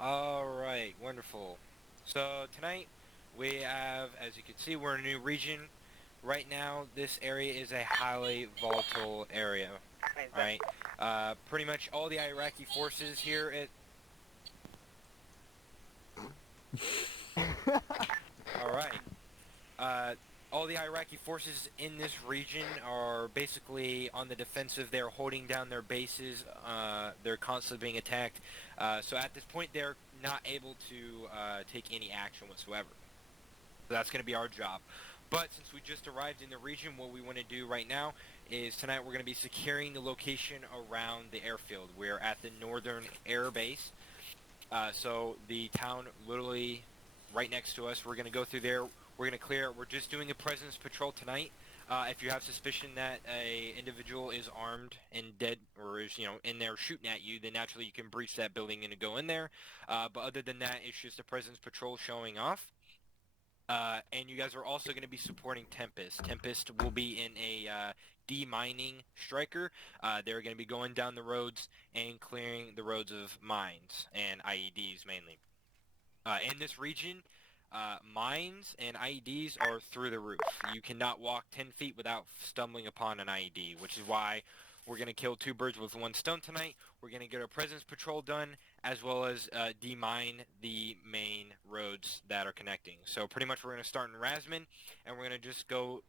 Alright, wonderful. So tonight we have, as you can see, we're in a new region. Right now, this area is a highly volatile area. Alright, pretty much all the Iraqi forces here at... Alright, uh, all the Iraqi forces in this region are basically on the defensive. They're holding down their bases. They're constantly being attacked. So at this point, they're not able to take any action whatsoever. So that's going to be our job. But since we just arrived in the region, what we want to do right now is tonight we're going to be securing the location around the airfield. We're at the northern air base. So the town literally right next to us. We're going to go through there. We're going to clear it. We're just doing a presence patrol tonight. If you have suspicion that a individual is armed and dead or is, in there shooting at you, then naturally you can breach that building and go in there. But other than that, it's just a presence patrol showing off. And you guys are also going to be supporting Tempest. Tempest will be in a demining striker. They're going to be going down the roads and clearing the roads of mines and IEDs mainly. In this region, mines and IEDs are through the roof. You cannot walk 10 feet without stumbling upon an IED, which is why we're going to kill two birds with one stone tonight. We're going to get our presence patrol done, as well as demine the main roads that are connecting. So pretty much we're going to start in Razman, and we're going to just go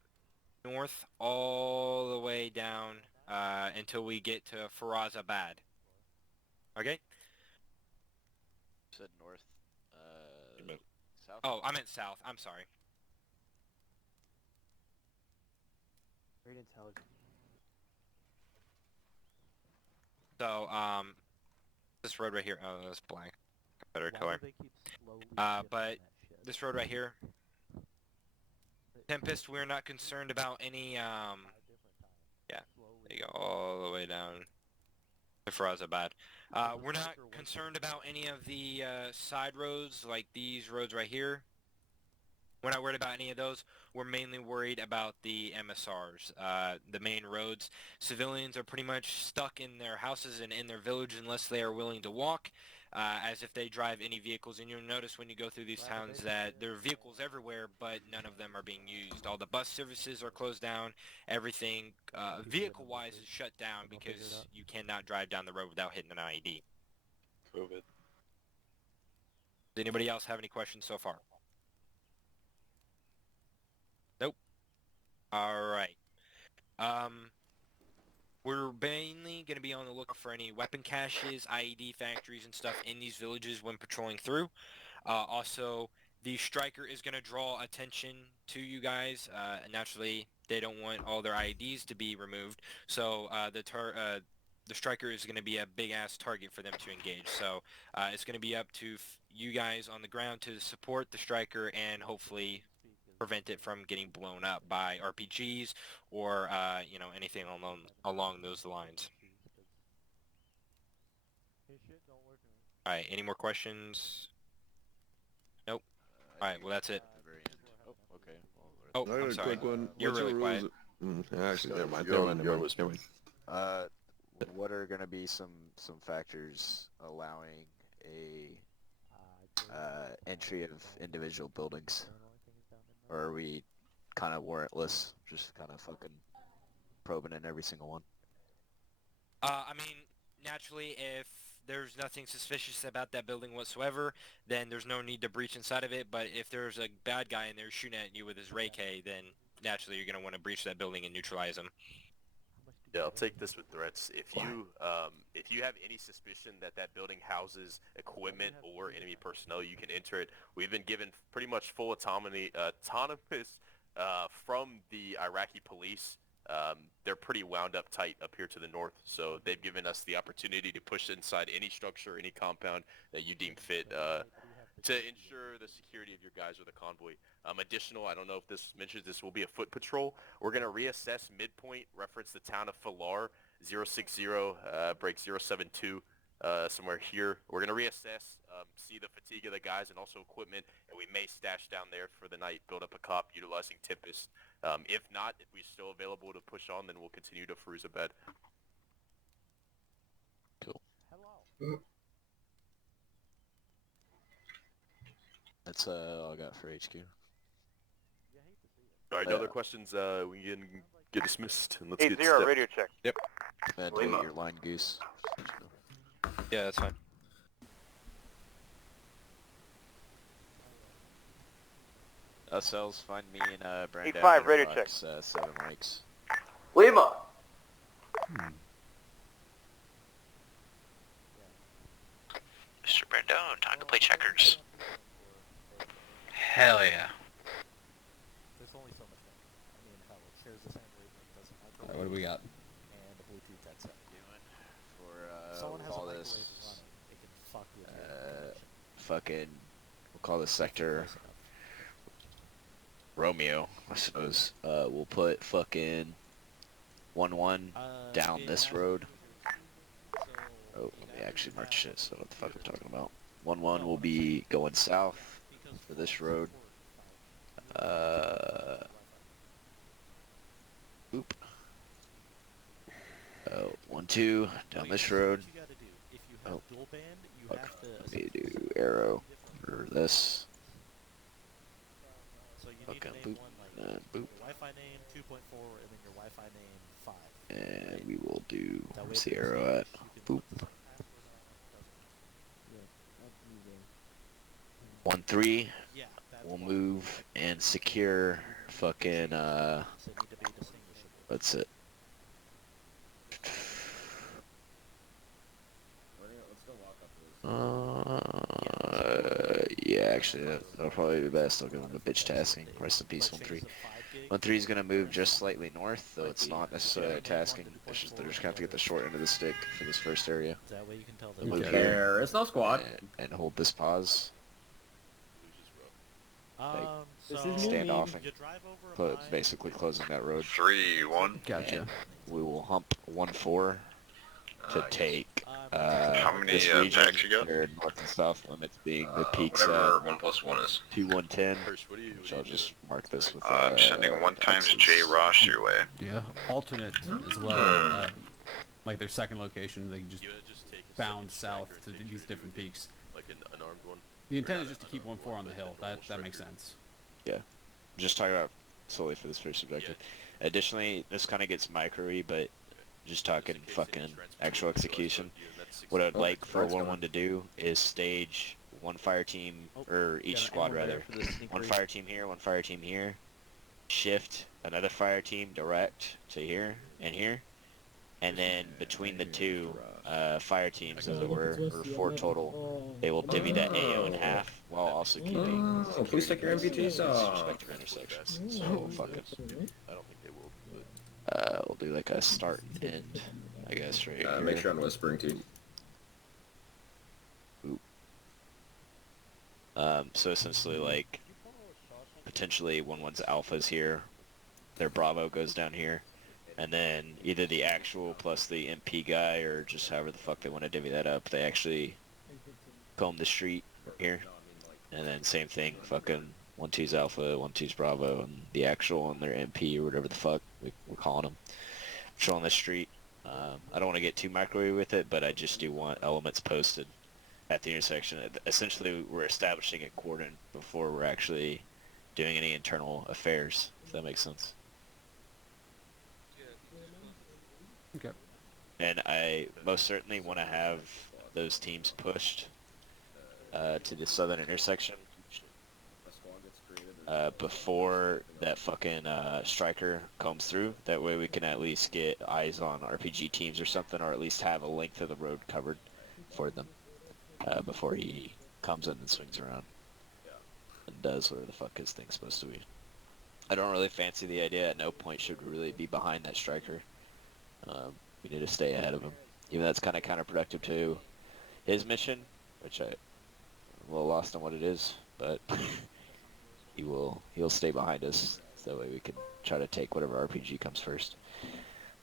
north all the way down until we get to Farazabad. Okay? Said north, south. Oh, I meant south. I'm sorry. Great intelligence. So, this road right here. Oh, that's black. Better Why color. do they keep slowly But shifting that shit? this road right here, Tempest, we're not concerned about any, Five different times. yeah, Slowly. there you go, all the way down to Farazabad. We're not concerned about any of the side roads, like these roads right here. We're not worried about any of those. We're mainly worried about the MSRs, the main roads. Civilians are pretty much stuck in their houses and in their village unless they are willing to walk, as if they drive any vehicles. And you'll notice when you go through these towns that there are vehicles everywhere, but none of them are being used. All the bus services are closed down. Everything vehicle-wise is shut down because you cannot drive down the road without hitting an IED. COVID. Does anybody else have any questions so far? Nope. All right. We're mainly going to be on the lookout for any weapon caches, IED factories, and stuff in these villages when patrolling through. Also, the striker is going to draw attention to you guys. Naturally, they don't want all their IEDs to be removed, so the striker is going to be a big-ass target for them to engage. So it's going to be up to you guys on the ground to support the striker and hopefully prevent it from getting blown up by RPGs or anything along those lines. All right, any more questions? Nope. All right, well that's it. At the very end. Oh, okay. Oh, I got I'm a sorry. quick one. You're What's the really rules? quiet. Actually, never mind. You're Never mind. never mind. What are going to be some factors allowing a entry of individual buildings, or are we kind of warrantless, just kind of fucking probing in every single one? I mean, naturally, if there's nothing suspicious about that building whatsoever, then there's no need to breach inside of it. But if there's a bad guy in there shooting at you with his Ray K, then naturally you're going to want to breach that building and neutralize him. Yeah, I'll take this with threats. If you have any suspicion that that building houses equipment or enemy personnel, you can enter it. We've been given pretty much full autonomy, from the Iraqi police. They're pretty wound up tight up here to the north, so they've given us the opportunity to push inside any structure, any compound that you deem fit to ensure the security of your guys or the convoy. Additional, I don't know if this mentions, this will be a foot patrol. We're going to reassess midpoint, reference the town of Falar, 060, break 072, somewhere here. We're going to reassess, see the fatigue of the guys and also equipment, and we may stash down there for the night, build up a cop utilizing Tempest. If not, if we're still available to push on, then we'll continue to Firuzabad. Cool. Hello. That's all I got for HQ. All right, no other questions. We can get dismissed and let's get 8-0 step. radio check. Activate your line, Goose. Yeah, that's fine. Cells, find me and Brandon. 8-5, radio check. 7 mics. Lima. Mr. Brandon, time to play checkers. Hell yeah. There's only so much thing. I mean, hell, it shares the same wavelength as a microwave. Alright, what do we got? And a Bluetooth headset. For If someone has a all microwave this, running, it can fuck with your connection. fucking, we'll call this sector Close enough. Romeo, I suppose. We'll put fucking 1-1 down this road. Oh, let me actually mark shit, so what the fuck I'm talking about. 1-1 will be going south for this road. Oop. 1-2 down this road. Oh, fuck. Let me do arrow for this. So you need Okay, to name boop, one like and boop. your Wi-Fi name 2.4 and then your Wi-Fi name 5. And we will do, That way where's if the there's arrow a- at? you can Boop. put the same password on it, 1-3. Yeah, that's We'll why. move and secure fucking, So they need to be distinguishable. what's it? Yeah, actually, that'll probably be best. I'll give him a bitch tasking. Rest in peace, 1-3. 1-3 is gonna move just slightly north, though it's not necessarily a tasking. It's just they're just gonna have to get the short end of the stick for this first area. That way you can tell Move them. here There is no squad. and hold this pause. So stand off and you drive over a But mine, basically closing that road. 3-1. Gotcha. And we will hump 1-4 to take How many this region. packs you got? Their north and south limits being the peaks Whatever at 1+1 is. 2-1-10. Hirsch, what do you Which I'll just mark this with. I'm sending 1 times J Ross your way. Yeah, alternate as well. Like their second location, they can just You wanna just take a bound second south striker to and take these your different dude, peaks. like an unarmed one. The intent Or is not just to an keep unarmed 1-4 on the but hill. a normal That makes striker. sense. Just talking about solely for this first objective. Additionally, this kind of gets micro-y, but just talking Just in case fucking any transfer actual goes execution. to you, and that's What I'd 65. like for That's 1-1 to do is stage one fire team, or each squad rather. One fire team here, one fire team here. Shift another fire team direct to here and here. And then between the two fire teams, as it were, or 4 total, they will divvy that AO in half while also keeping Oh, please take your MPTs off. respective intersections. So we'll fucking, I don't think they will, but we'll do like a start and end, I guess, right here. Make sure I'm whispering to you. So essentially, like, potentially 1-1's alphas here, their Bravo goes down here, and then either the actual plus the MP guy, or just however the fuck they want to divvy that up, they actually comb the street here, and then same thing, fucking 1-2's alpha, 1-2's Bravo, and the actual and their MP, or whatever the fuck we're calling them, patrolling the street. I don't want to get too microwave with it, but I just do want elements posted at the intersection. Essentially, we're establishing a cordon before we're actually doing any internal affairs, if that makes sense. Okay. And I most certainly want to have those teams pushed to the southern intersection before that fucking striker comes through. That way we can at least get eyes on RPG teams or something, or at least have a length of the road covered for them before he comes in and swings around and does whatever the fuck his thing's supposed to be. I don't really fancy the idea. At no point should we really be behind that striker. We need to stay ahead of him. Even though that's kind of counterproductive to his mission, which I'm a little lost on what it is, but he'll stay behind us, so that way we can try to take whatever RPG comes first.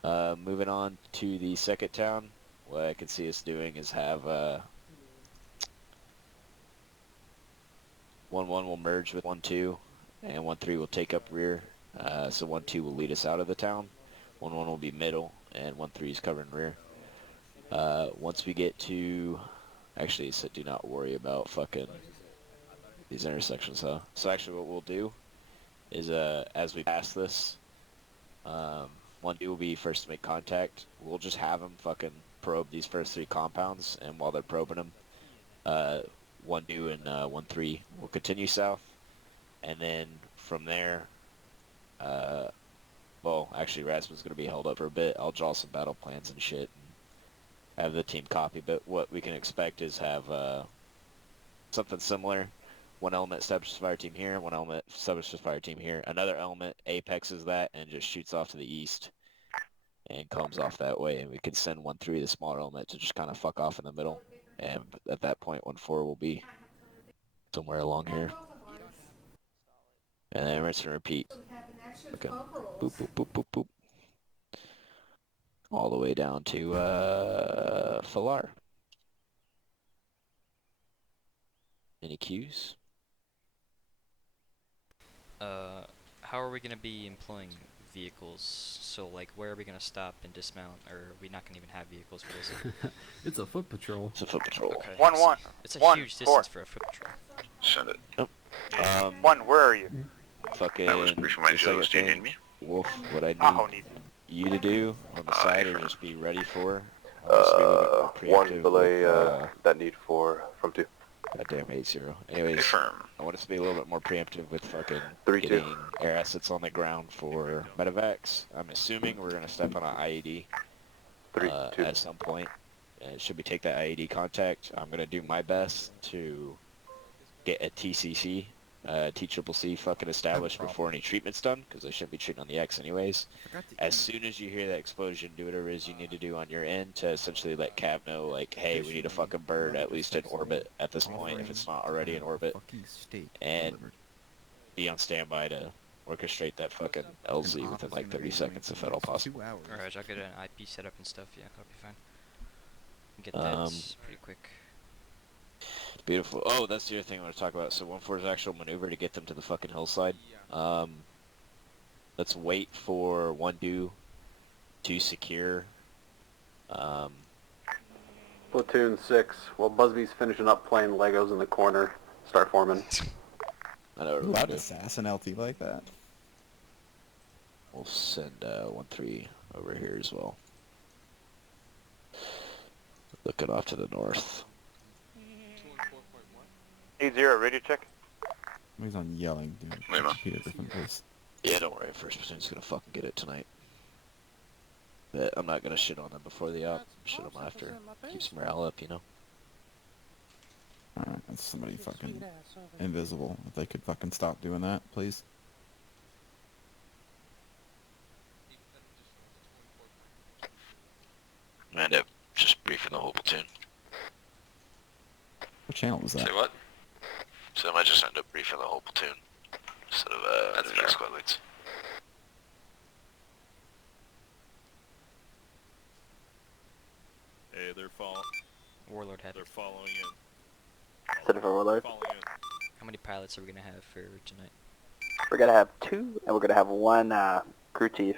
Moving on to the second town, what I can see us doing is have 1-1 will merge with 1-2, and 1-3 will take up rear. So 1-2 will lead us out of the town. 1-1 will be middle, and 1-3 is covering rear. Once we get to, actually, so do not worry about fucking these intersections, huh? So actually what we'll do is, as we pass this, one dude will be first to make contact. We'll just have them fucking probe these first 3 compounds, and while they're probing them, 1-2 and 1-3 will continue south, and then from there, well, actually Rasmus's gonna be held up for a bit. I'll draw some battle plans and shit, and have the team copy. But what we can expect is have something similar. One element establishes fire team here, one element establishes fire team here. Another element apexes that and just shoots off to the east and comes off that way. And we can send 1-3, the smaller element, to just kind of fuck off in the middle. And at that point, 1-4 will be somewhere along here. And then rinse and repeat. Okay. Boop, boop, boop, boop, boop. All the way down to Falar. Any cues? How are we gonna be employing vehicles? So like, where are we gonna stop and dismount? Or are we not gonna even have vehicles for this? It's a foot patrol. It's a foot patrol. Okay. 1-1. It's a 1-4. huge distance for a foot patrol. Send it. Nope. 1, where are you? Fucking. I was briefing my the second Joes. Do you thing, need me? Wolf, what I Maho need needs me. you to do on the side is just be ready for. One belay that need for from 2. Goddamn 8-0. Anyways, Affirm. I want us to be a little bit more preemptive with fucking 3-2. getting air assets on the ground for medevacs. I'm assuming we're gonna step on an IED 3-2. at some point. Should we take that IED contact? I'm gonna do my best to get a TCC, TCCC fucking established before any treatment's done, because I shouldn't be treating on the X anyways. As soon as you hear that explosion, do whatever it is you need to do on your end to essentially let Cav know, like, hey, we need a fucking bird at least in orbit at this point, if it's not already in orbit, and be on standby to orchestrate that fucking LZ within like 30 seconds if at all possible. Alright, I'll get an IP set up and stuff, yeah, that'll be fine. Get that pretty quick. Beautiful. Oh, that's the other thing I want to talk about. So 1-4's actual maneuver to get them to the fucking hillside. Let's wait for 1-2 to secure. Platoon 6. Well, Busby's finishing up playing Legos in the corner. Start forming. I know Allowed to assassin LT like that. We'll send 1-3 over here as well. Looking off to the north. 8-0, radio check. He's on yelling, dude. Lima. He a different place. Yeah, don't worry. First platoon's gonna fucking get it tonight. But I'm not gonna shit on them before the op. Shit on them after. Keeps morale up, you know. Alright, that's somebody fucking invisible. If they could fucking stop doing that, please. I end up just briefing the whole platoon. What channel was that? Say what? So I might just end up briefing the whole platoon instead of individual squad leads. Hey, they're following. Warlord had They're following in. Set it for Warlord. Following in. How many pilots are we gonna have for tonight? We're gonna have 2, and we're gonna have 1 crew chief.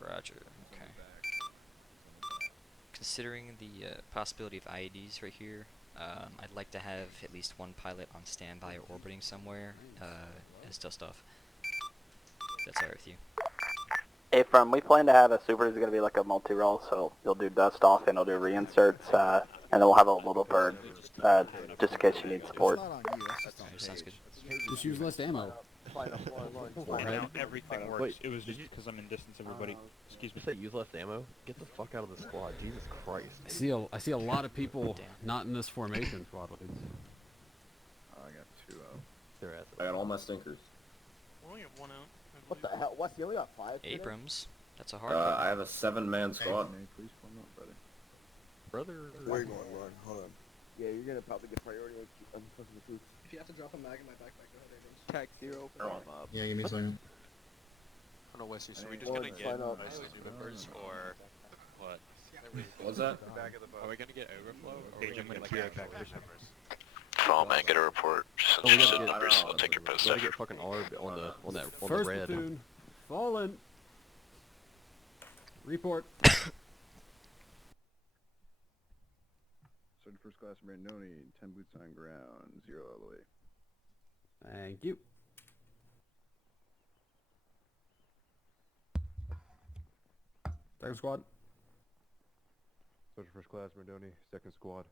Roger. Okay. Considering the possibility of IEDs right here, I'd like to have at least 1 pilot on standby or orbiting somewhere as dust off. If that's alright with you. Hey, we plan to have a super is gonna be like a multi-roll, so you'll do dust off and you'll do reinserts, and then we'll have a little bird, just in case you need support. Sounds good. Just use less ammo. Now everything works. It was just because I'm in distance, everybody. Excuse me. Use less ammo? Get the fuck out of the squad. Jesus Christ. I see a lot of people not in this formation, squad leads. I got 2 out. They're at I got all my stinkers. We only have 1 out. What the hell? Wes, you only got 5? Abrams. That's a hard I have a 7-man squad. Please form up, brother. Brother. Where are you going, Lauren? Hold on. Yeah, you're gonna probably get priority on pushing the troops. If you have to drop a mag in my backpack, go ahead, Abrams. Tag 0. Yeah, give me a second. Oh no, Wesley, so we just Warren, gonna get sign up. members or what? What's that? Are we gonna get overflow or are we I'm gonna gonna get key actual back members? Fall man, get a report. Just Oh, we interested gotta in get- numbers. I'll take your post Gotta after. get fucking ARB on the First red. platoon, fallen. Report. First Class Brandoni, 10 boots on ground, 0 all the way. Thank you. Second squad. Sergeant First Class Brandoni, second squad,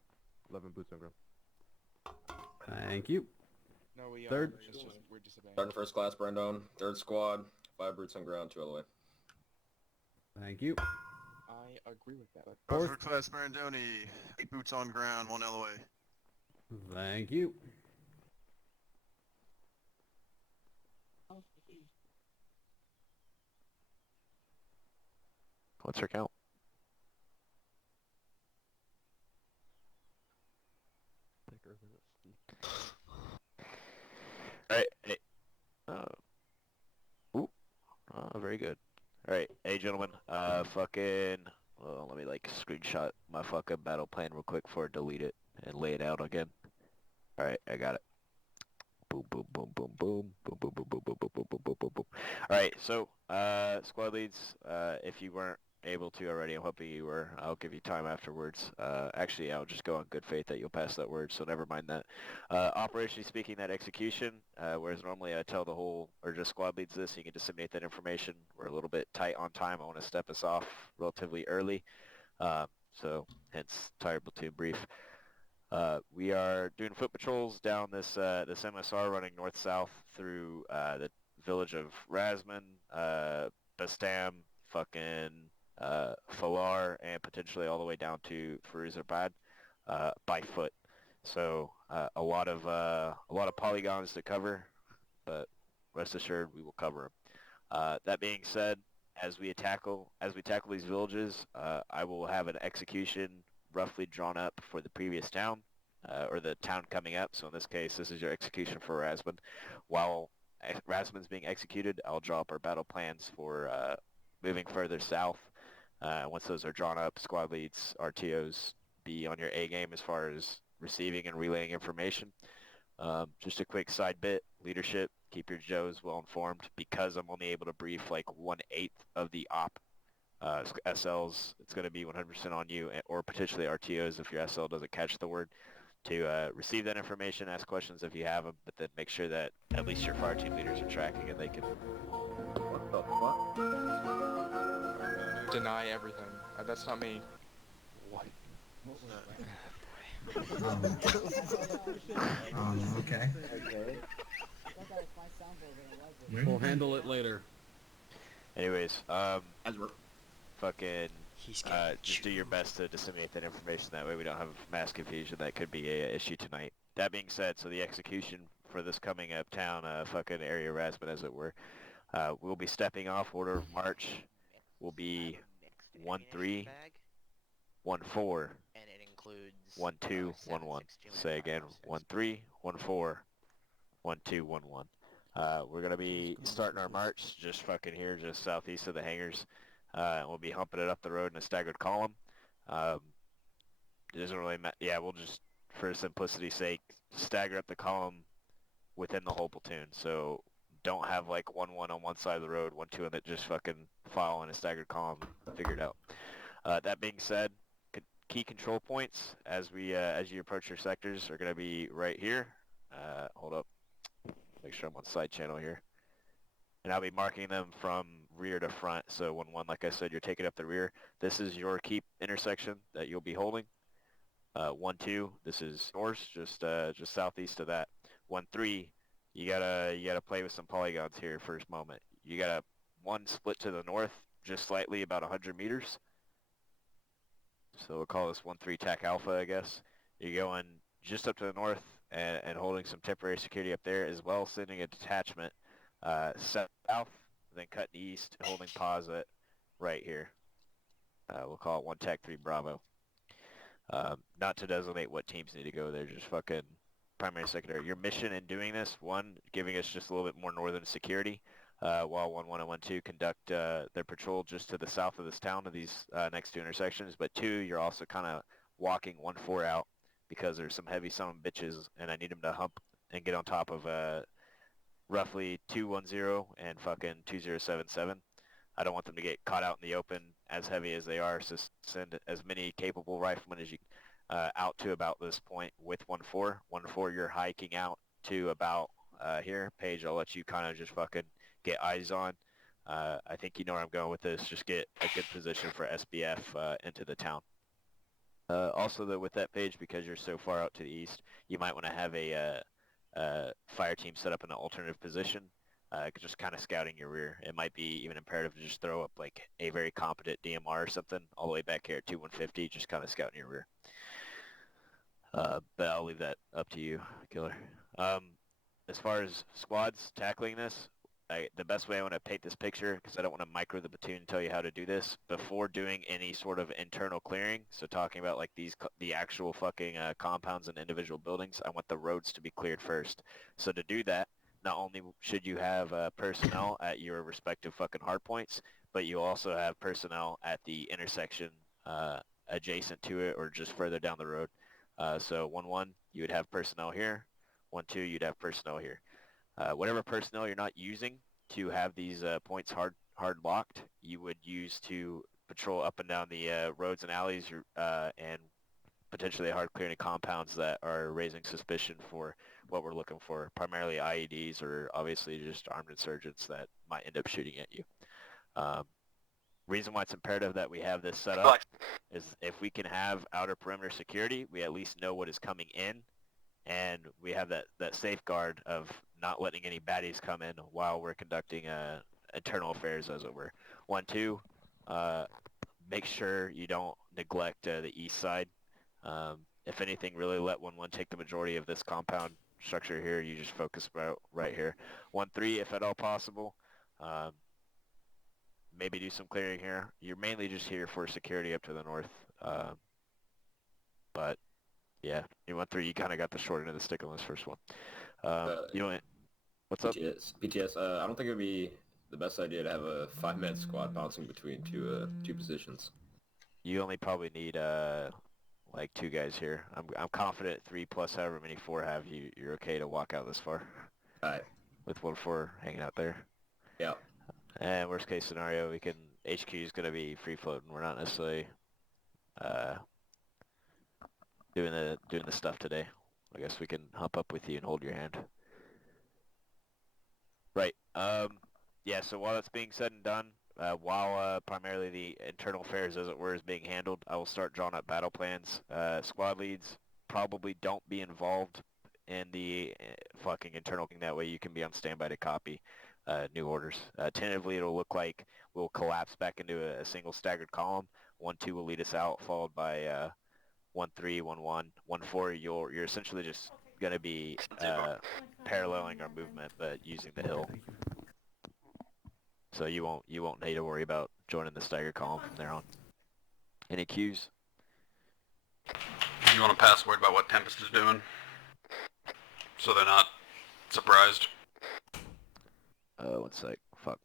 11 boots on ground. Thank you. No, we Third. It's just we're disobeying. Sergeant First Class Brandon, third squad, 5 boots on ground, 2 all the way. Thank you. I agree with that. Fourth. First Class Brandoni, 8 boots on ground, 1 LOA. Thank you. What's her count? Alright, hey. Ooh. Very good. Alright, hey gentlemen, fucking, well, let me like screenshot my fucking battle plan real quick before I delete it and lay it out again. Alright, I got it. Boom, boom, boom, boom, boom, boom, boom, boom, boom, boom, boom, boom, boom, boom, boom, boom. Alright, so, squad leads, if you weren't able to already, I'm hoping you were. I'll give you time afterwards. Actually, I'll just go on good faith that you'll pass that word, so never mind that. Operationally speaking, that execution, whereas normally I tell the whole, or just squad leads this, you can disseminate that information. We're a little bit tight on time. I want to step us off relatively early, so hence tired platoon brief. We are doing foot patrols down this MSR running north-south through the village of Rasman, Bastam, fucking Falar, and potentially all the way down to Firuzabad by foot. So a lot of polygons to cover, but rest assured we will cover them. That being said, as we tackle these villages, I will have an execution roughly drawn up for the previous town, or the town coming up. So in this case, this is your execution for Rasman. While Rasman's being executed, I'll draw up our battle plans for moving further south. Once those are drawn up, squad leads, RTOs, be on your A game as far as receiving and relaying information. Just a quick side bit, leadership, keep your Joes well informed. Because I'm only able to brief like 1/8 of the op SLs, it's going to be 100% on you, or potentially RTOs if your SL doesn't catch the word, to receive that information, ask questions if you have them, but then make sure that at least your fire team leaders are tracking and they can... What the fuck? Deny everything. That's not me. What? Okay. We'll handle it later. Anyways, fucking, just do your best to disseminate that information. That way we don't have mass confusion. That could be a issue tonight. That being said, so the execution for this coming uptown, fucking area Rasmus, as it were, we'll be stepping off. Order of march will be 1-3, 1-4, and it includes 1-2, 1-1. Say again, 1-3, 1-4, 1-2, 1-1. We're gonna be starting our march just fucking here, just southeast of the hangars. We'll be humping it up the road in a staggered column. It doesn't really matter. Yeah, we'll just, for simplicity's sake, stagger up the column within the whole platoon. So don't have like 1-1 on one side of the road, 1-2 on it. Just fucking file in a staggered column. Figure it out. That being said, key control points as you approach your sectors are gonna be right here. Hold up. Make sure I'm on side channel here. And I'll be marking them from rear to front. So 1-1, like I said, you're taking up the rear. This is your key intersection that you'll be holding. 1-2, this is north, just southeast of that. 1-3, you gotta play with some polygons here first moment. You got one split to the north, just slightly, about 100 meters. So we'll call this 1-3 TAC Alpha, I guess. You're going just up to the north and holding some temporary security up there, as well, sending a detachment south, then cutting east, holding pause at right here. We'll call it 1 TAC 3 Bravo. Not to designate what teams need to go there, just fucking primary, secondary. Your mission in doing this, one, giving us just a little bit more northern security, while 1-1 and 1-2 conduct their patrol just to the south of this town to these next two intersections. But two, you're also kind of walking 1-4 out because there's some heavy son of bitches, and I need them to hump and get on top of roughly 210 and fucking 2077. I don't want them to get caught out in the open as heavy as they are, so send as many capable riflemen as you out to about this point with 1-4. 1-4, you're hiking out to about here. Paige, I'll let you kind of just fucking get eyes on. I think you know where I'm going with this. Just get a good position for SBF into the town. Also, with that page, because you're so far out to the east, you might want to have a fire team set up in an alternative position, just kind of scouting your rear. It might be even imperative to just throw up like a very competent DMR or something all the way back here at 2150, just kind of scouting your rear. But I'll leave that up to you, Killer. As far as squads tackling this, the best way I want to paint this picture, because I don't want to micro the platoon and tell you how to do this, before doing any sort of internal clearing, so talking about like the actual fucking compounds and individual buildings, I want the roads to be cleared first. So to do that, not only should you have personnel at your respective fucking hard points, but you also have personnel at the intersection adjacent to it or just further down the road. So 1-1, you would have personnel here. 1-2, you'd have personnel here. Whatever personnel you're not using to have these points hard locked, you would use to patrol up and down the roads and alleys and potentially hard clearing compounds that are raising suspicion for what we're looking for, primarily IEDs or obviously just armed insurgents that might end up shooting at you. Reason why it's imperative that we have this set up is if we can have outer perimeter security, we at least know what is coming in, and we have that safeguard of not letting any baddies come in while we're conducting internal affairs, as it were. 1-2, make sure you don't neglect the east side. If anything, really let 1-1 take the majority of this compound structure here. You just focus about right here. 1-3, if at all possible. Maybe do some clearing here. You're mainly just here for security up to the north. But yeah, you 1-3, you kind of got the short end of the stick on this first one. You know, what's up? PTS, I don't think it would be the best idea to have a 5-man squad bouncing between two positions. You only probably need like 2 guys here. I'm confident 3 plus however many 4 have you're okay to walk out this far. Alright. With 1-4 hanging out there. Yeah. And worst case scenario, HQ is gonna be free floating. We're not necessarily doing the stuff today. I guess we can hop up with you and hold your hand. Right. Yeah. So while that's being said and done, while primarily the internal affairs, as it were, is being handled, I will start drawing up battle plans. Squad leads probably don't be involved in the fucking internal thing. That way you can be on standby to copy new orders. Tentatively, it'll look like we'll collapse back into a single staggered column. 1-2 will lead us out, followed by 1-3, 1-1, 1-4. You're essentially just gonna be paralleling our movement, but using the hill. So you won't need to worry about joining the stagger column from there on. Any cues? You want to pass word about what Tempest is doing, so they're not surprised. One sec. Fuck.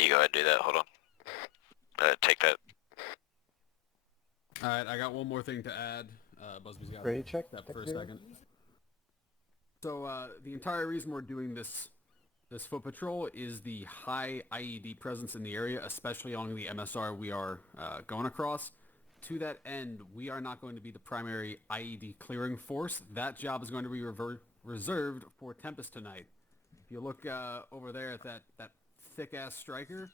You go ahead and do that. Hold on. Take that. Alright, I got one more thing to add. Busby's got Ready to check that for a second. So the entire reason we're doing this foot patrol is the high IED presence in the area, especially along the MSR we are going across. To that end, we are not going to be the primary IED clearing force. That job is going to be reserved for Tempest tonight. If you look over there at that thick-ass striker,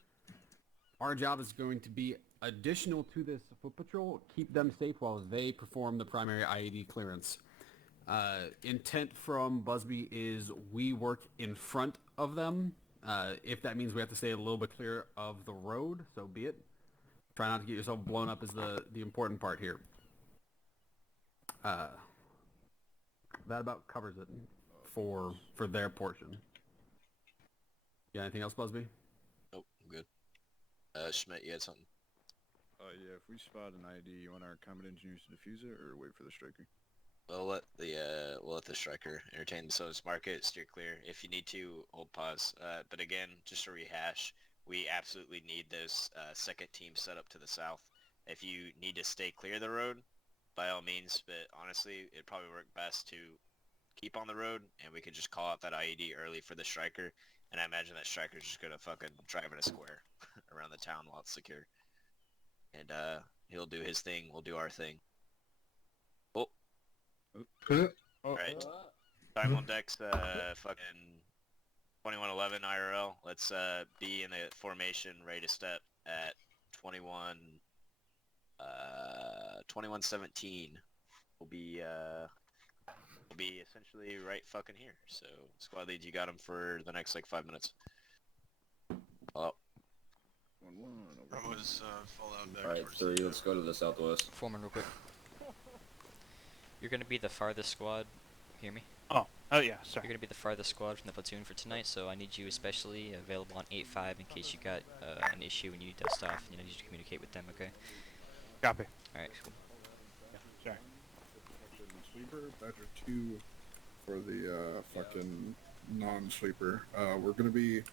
our job is going to be additional to this foot patrol, keep them safe while they perform the primary IED clearance. Intent from Busby is we work in front of them. If that means we have to stay a little bit clear of the road, so be it. Try not to get yourself blown up is the important part here. That about covers it for their portion. Yeah, anything else, Busby? Nope, I'm good. Schmidt, you had something? Yeah, if we spot an ID, you want our combat engineers to defuse it, or wait for the striker? We'll let the striker entertain themselves, mark it, steer clear. If you need to, hold pause. But again, just to rehash, we absolutely need this second team set up to the south. If you need to stay clear of the road, by all means, but honestly, it'd probably work best to keep on the road, and we could just call out that IED early for the striker, and I imagine that striker's just gonna fucking drive in a square around the town while it's secure. And he'll do his thing, we'll do our thing. Oh. Alright. Time on decks, fucking 2111 IRL. Let's be in the formation, ready to step at 2117. We'll be essentially right fucking here. So squad lead, you got him for the next like 5 minutes. Oh. I was falling back. Alright, 3, let's go to the southwest. Foreman, real quick. You're gonna be the farthest squad. Hear me? Oh yeah, sorry. You're gonna be the farthest squad from the platoon for tonight, so I need you especially available on 8-5 in case you got an issue and you dust off. You know, you need to communicate with them. Okay? Copy. All right, cool. Sorry. Sleeper, Badger 2 for the fucking non-sleeper. We're gonna be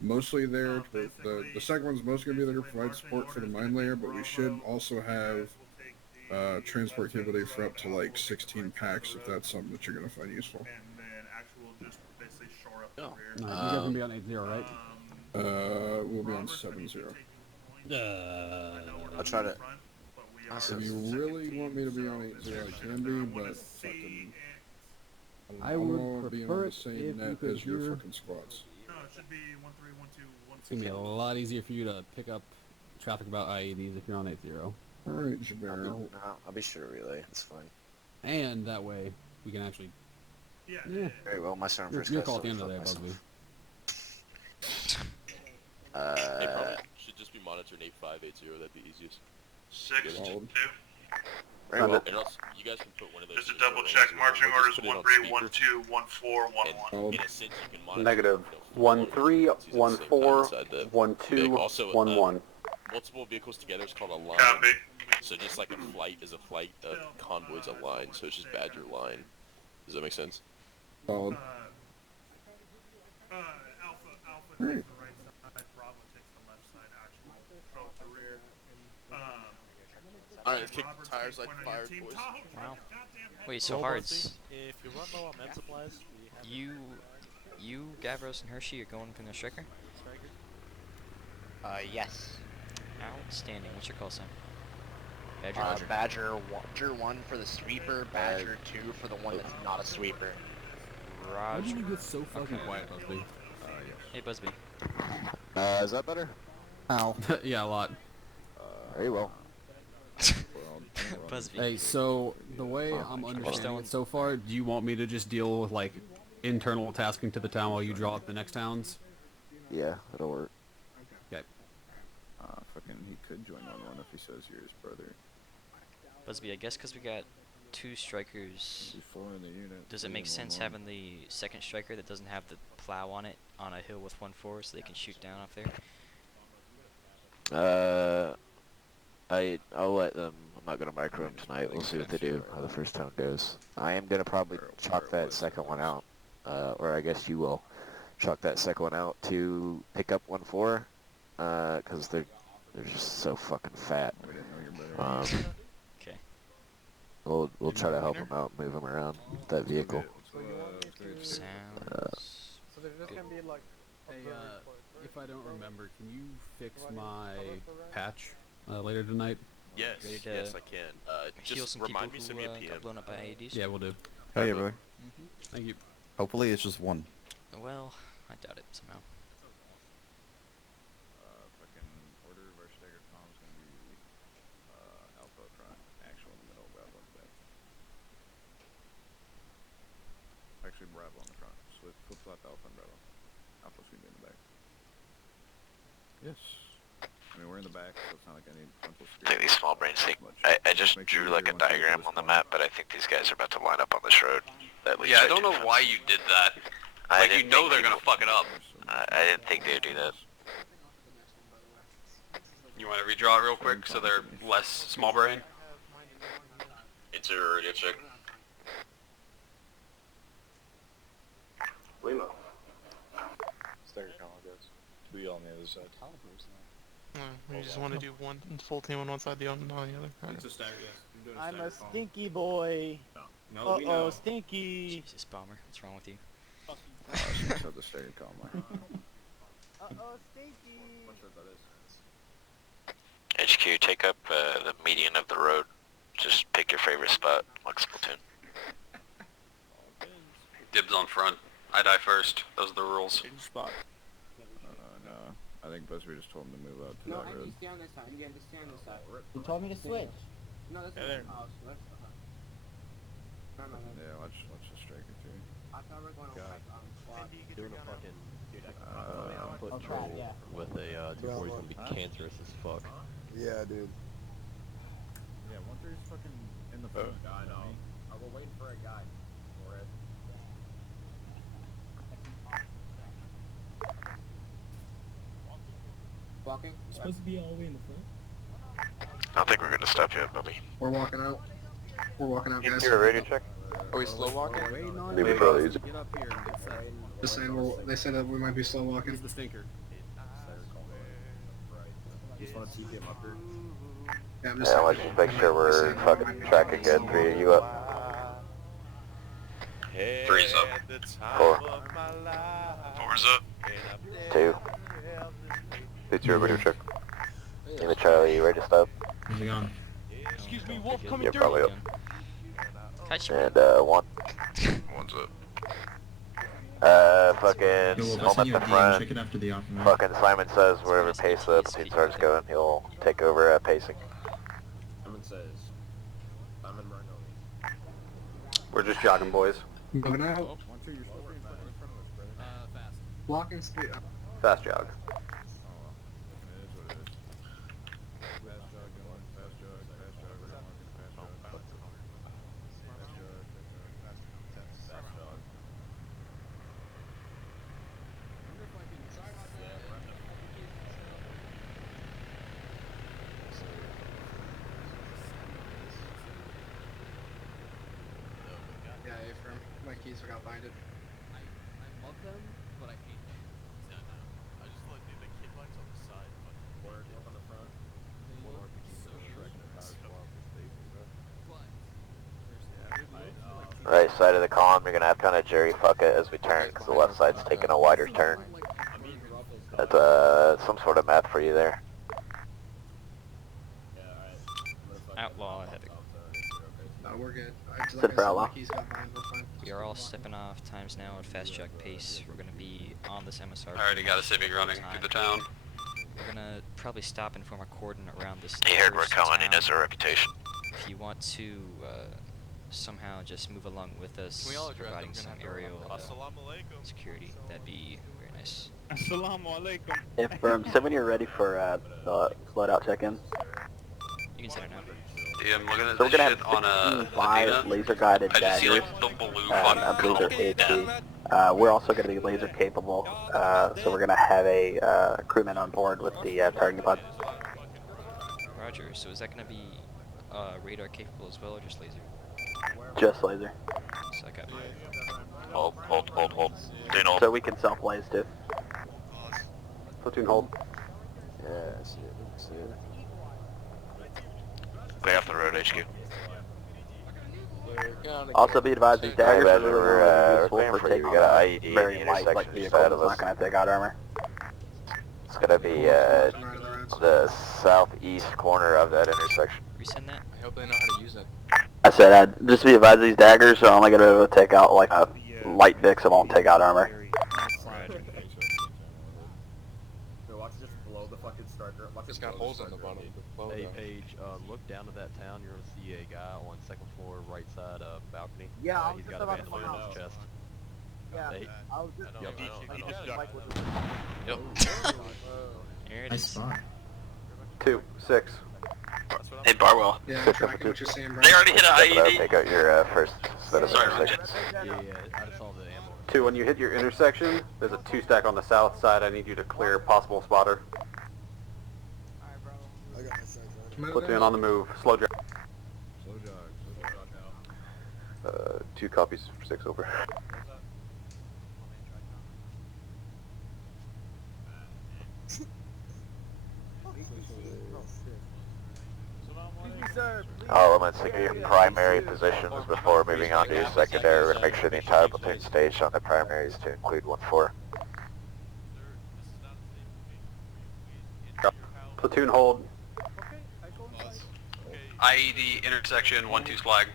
mostly there. The second one's mostly gonna be there to provide support for the mine layer, but we should also have transport capability for up to like 16 packs if that's something that you're gonna find useful. And then actual just basically shore up No. the rear. You guys gonna be on 8-0, right? We'll be on 7-0. I'll try to... If you really want me to be on 8-0, I can be, but fucking... I would I'll be on prefer the it same if you net could as your hear- fucking squads. No, it should be 1-3, 1-2, 1-2. It's gonna be a lot easier for you to pick up traffic about IEDs if you're on 8-0. Alright, Jabir. I'll be sure to relay, it's fine. And that way, we can actually... Yeah. Very well, my server first Your class call at the end of fuck the day, myself. Busby. They probably should just be monitoring 8580. That'd be easiest. 6-2. Very well. And also, you guys can put one of those. Just to in the double phones check, and marching we'll just orders put it 1-3, on speaker. 1-2, 1-4, 1-1. In a sense, you can monitor, Negative. you know, 1-3, 1-4, 1-2, Also, 1-1. multiple vehicles together is called a line. Copy. So just like a flight is a flight, a convoy's a line. So it's just Badger line. Does that make sense? Solid. Alpha takes the right side, Bravo takes the left side, actual both the rear. Alright, let's kick the tires like fire, boys. Wow. Wait, so Hards, If you run low on med supplies, we have you, Gavros, and Hershey are going from the striker? Yes. Outstanding. What's your call sign? Badger 1 for the sweeper, Badger 2 for the one that's not a sweeper. Why Roger. did you get so fucking quiet, Busby? Hey, Busby. Is that better? Ow. Yeah, a lot. Very well. Busby. Hey, so the way I'm understanding it so far, do you want me to just deal with like internal tasking to the town while you draw up the next towns? Yeah, that'll work. Okay. Fucking, he could join on one if he says you're his brother. Busby, I guess because we got 2 strikers, He's 4 in the unit. does it make sense having the second striker that doesn't have the plow on it on a hill with 1-4 so they can shoot down off there? I'll let them. I'm not gonna micro them tonight. We'll see what they do. How the first town goes. I am gonna probably chalk that second one out, or I guess you will chalk that second one out to pick up 1-4, because they're just so fucking fat. Okay. We'll try to help them out, move them around with that vehicle. Sounds So there's just gonna be like. Hey, if I don't remember, can you fix my patch later tonight? Yes, Ready to yes, I can. heal Just some remind me, people send me who a PM. got blown up by IEDs? Yeah, we'll do. Hey, everybody. Thank you. Hopefully it's just one. Well, I doubt it somehow. Fucking order of our staggered comms gonna be Alpha front, actual in the middle, Bravo in the back. Actually, Bravo on the front. Flip flop Alpha and Bravo. Alpha's gonna be in the back. Yes. I mean, we're in the back, so it's not like I need frontal I think these small brains think, I just drew like a diagram on the map, but I think these guys are about to line up on this road. At least Yeah, I don't know why you did that. Like, you know they're gonna fuck it up. I didn't think they'd do that. You want to redraw it real quick so they're less small brain? It's a radio check. Limo. stagger combo goes. We on the other side. We just want to do one full team on one side, the other on the other. It's a stagger, yes. I'm doing a I'm stagger a call. stinky boy. No, we know. Stinky. Jesus, Bomber, what's wrong with you? Show the staggered comm line. Stinky. Not sure what that is. HQ, take up the median of the road. Just pick your favorite spot, like Splatoon. Dibs on front. I die first. Those are the rules. Spot. No. I think Buzzard just told him to move out to that road. Stay on this side. You have to stay on this side. He told me to switch. No, this Yeah, is... Oh, switch? No. Yeah, watch the striker too. I thought we were going on squad. Doing a fucking foot Oh, troll crap, yeah. with a 240 is gonna be cancerous as fuck. Yeah, dude. Yeah, 130's fucking in the front. I know. We're waiting for a guy. For it. Walking? Supposed to be all the way in the front. I don't think we're gonna stop yet, Bubby. We're walking out. We're walking out, guys. Zero, radio check. Are we slow walking? Maybe brother. Get up here and get set. Just saying, they said that we might be slow walking. He's the stinker. You just want to TP him up here? Yeah, I'm Yeah, let's just make sure we're fucking tracking good. 3 of you up. Three's up. 4. 4's up. 2. Zero, radio check. Lima Charlie, you ready to stop? How's it going? Excuse me, Wolf coming You're through. probably up. And 1. 1's up. Fucking home at the front. Check it after the offer. Fucking Simon says wherever pace the platoon starts going, he'll take over at pacing. Simon says. Simon Marino. We're just jogging, boys. Moving out. 1-2, you're supposed to be in front of us, brother. Fast. Walking speed. Fast jog. It is what it is. Fast jog, going. Fast jog, fast jog, we're walking. Fast jog. Fast jog, fast jog. Yeah, Ephraim. My keys got binded. I love them, but I hate them. I just like the kid lights on the side. Work on the front. Right side of the column, you're gonna have to kind of jerry fuck it as we turn, because the left side's taking a wider turn. That's some sort of map for you there. Outlaw ahead. No, we're good. Sit for outlaw. My keys got binded. We're fine. We are all stepping off times now at fast jog pace. We're gonna be on this MSR. I already got a Civic running through the town. We're gonna probably stop and form a cordon around this. He heard we're first coming, he town. knows our reputation. If you want to somehow just move along with us, Can we all address providing them? some We're gonna have aerial to- Assalamu alaikum. security, that'd be very nice. Assalamu alaikum. Ephraim, say when you're ready for loadout check-in. You can set it now. Yeah, I'm looking at So we're this gonna shit have on a 5 Athena. laser-guided I just see daggers. like the blue I fucking believe they're color. HP. We're also going to be laser capable, so we're going to have a crewman on board with the targeting pod. Roger. So is that gonna be radar capable as well, or just laser? Just laser. So I got. Hold. Stay hold. So we can self-blaze too. Platoon hold. Yeah, I see it. Clear off the road, HQ. Also be advised these daggers are really, really useful we're for for you. taking We got an IED in very the light like intersection vehicles. side It's of us. not going to take out armor. It's gonna be the southeast corner of that intersection. Resend that. I hope they know how to use it. I said, just be advised these daggers are only going to be able to take out like a light Vix. It won't take out armor. No, watch just below the fucking striker. Watch It's it got below holes on the striker. bottom. Hey, Paige, look down to that town. You're gonna see a guy on second floor, right side balcony. Yeah, I was he's just got a about to bandolier find on his out. chest. Yeah, Hey. I was just... Yep. There it Nice is. spot. 2, 6. Hey, Barwell. Yeah, Six tracking number what you're saying, bro. They already hit an IED. Take out your first set of Sorry, intersections. Yeah, I just saw the ammo. 2, when you hit your intersection, there's a 2 stack on the south side. I need you to clear possible spotter. Platoon on the move. Slow drag. Slow jog. 2 copies. 6 over. All elements secure your primary positions before moving on to your secondary. We're gonna make sure the entire platoon staged on the primaries to include 1-4. Platoon hold. IED intersection 1-2 flag.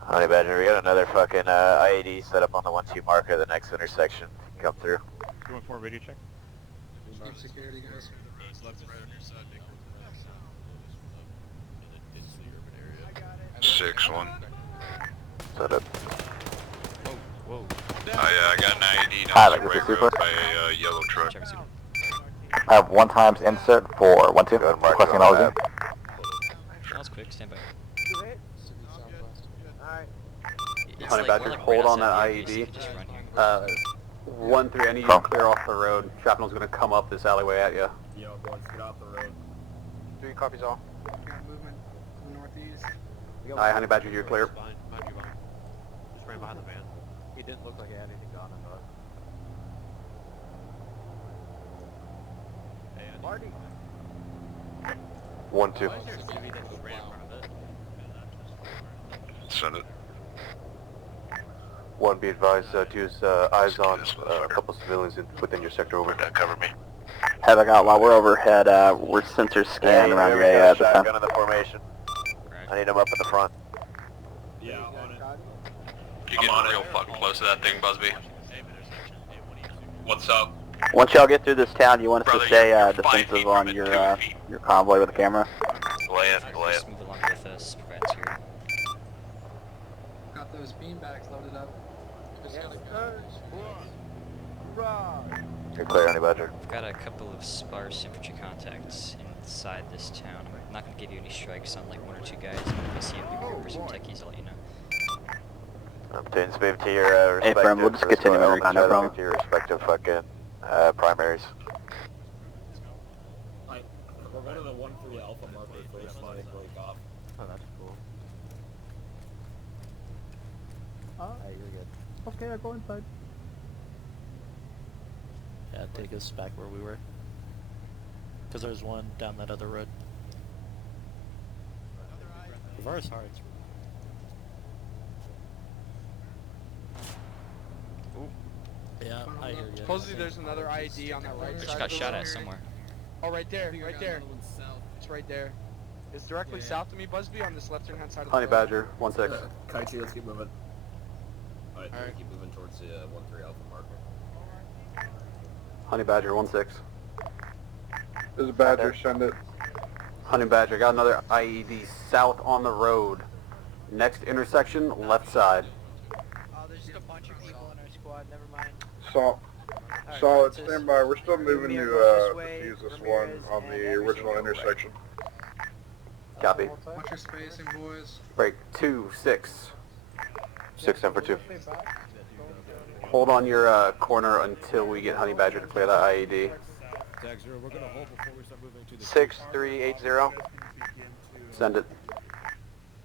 Honey Badger, we got another fucking IED set up on the 1-2 marker at the next intersection. Come through. 214 radio check. Keep security, guys. Left and right on your side, make room for left side. So that it's the urban area. 6-1. Set up. Whoa. I got an IED Hi, down the this is right road Super. by a yellow truck. I have 1 times insert for 1-2. Requesting acknowledging. That was quick. Stand by. Alright. It's Honey like, Badger, we're like hold right on outside that the area, so you IED. can just run here. 1-3, I need you to clear off the road. Shrapnel's gonna come up this alleyway at you. Yo, boys, get off the road. 3 copies all. Got movement to the northeast. Alright, Honey Badger, you're clear. Behind you, just ran behind the van. He didn't look like he had anything on him, though. Hey, Marty. 1-2. Send it. 1, be advised, use eyes on a couple civilians within your sector over. Cover me. Havoc Outlaw, we're overhead. We're sensor scanning around your area at the time. Shotgun in the formation. I need him up in the front. Yeah, on it. You're getting real fucking close to that thing, Busby. What's up? Once y'all get through this town, you want us Brother, to stay you're 5 defensive feet on from it, your 2 feet. your convoy with the camera. Lay it, lay it. Just move along with us. Prevent here. Got those beanbags loaded up. You're clear, Honey Badger. I've got a couple of sparse infantry contacts inside this town. I'm not gonna give you any strikes on like 1 or 2 guys. But if I see a big group or some techies, I'll let you know. Obtain speed to your Hey, respective... firm, we'll just continue in recon, no problem. To your respective fucking primaries. We're going to the 1-3 alpha marker first, and then break off. Oh, that's cool. Hey, you're good. Okay, I go inside. Yeah, take us back where we were. Because there's one down that other road. Reverse hearts. Ooh. Yeah, I hear you. Supposedly there's another IED on that right We side. just got of the shot road. at somewhere. Oh, right there, right there. It's right there. It's directly south of me, Busby, on this left-hand side of the Honey road. Badger, 1-6. Kaichi, let's keep moving. Alright, Alright. keep moving towards the 1-3 alpha marker. Honey Badger, 1-6. This is Badger, send it. Honey Badger, got another IED south on the road. Next intersection, left side. Oh, there's just a bunch of people in our squad, never mind. Solid, stand by. We're still moving to defuse this one on the original intersection. Copy. Watch your spacing, boys. Break 2-6. 6 10 for 2. Hold on your corner until we get Honey Badger to clear that IED. Tag 0, we're gonna hold before we start moving to the 6380. Send it.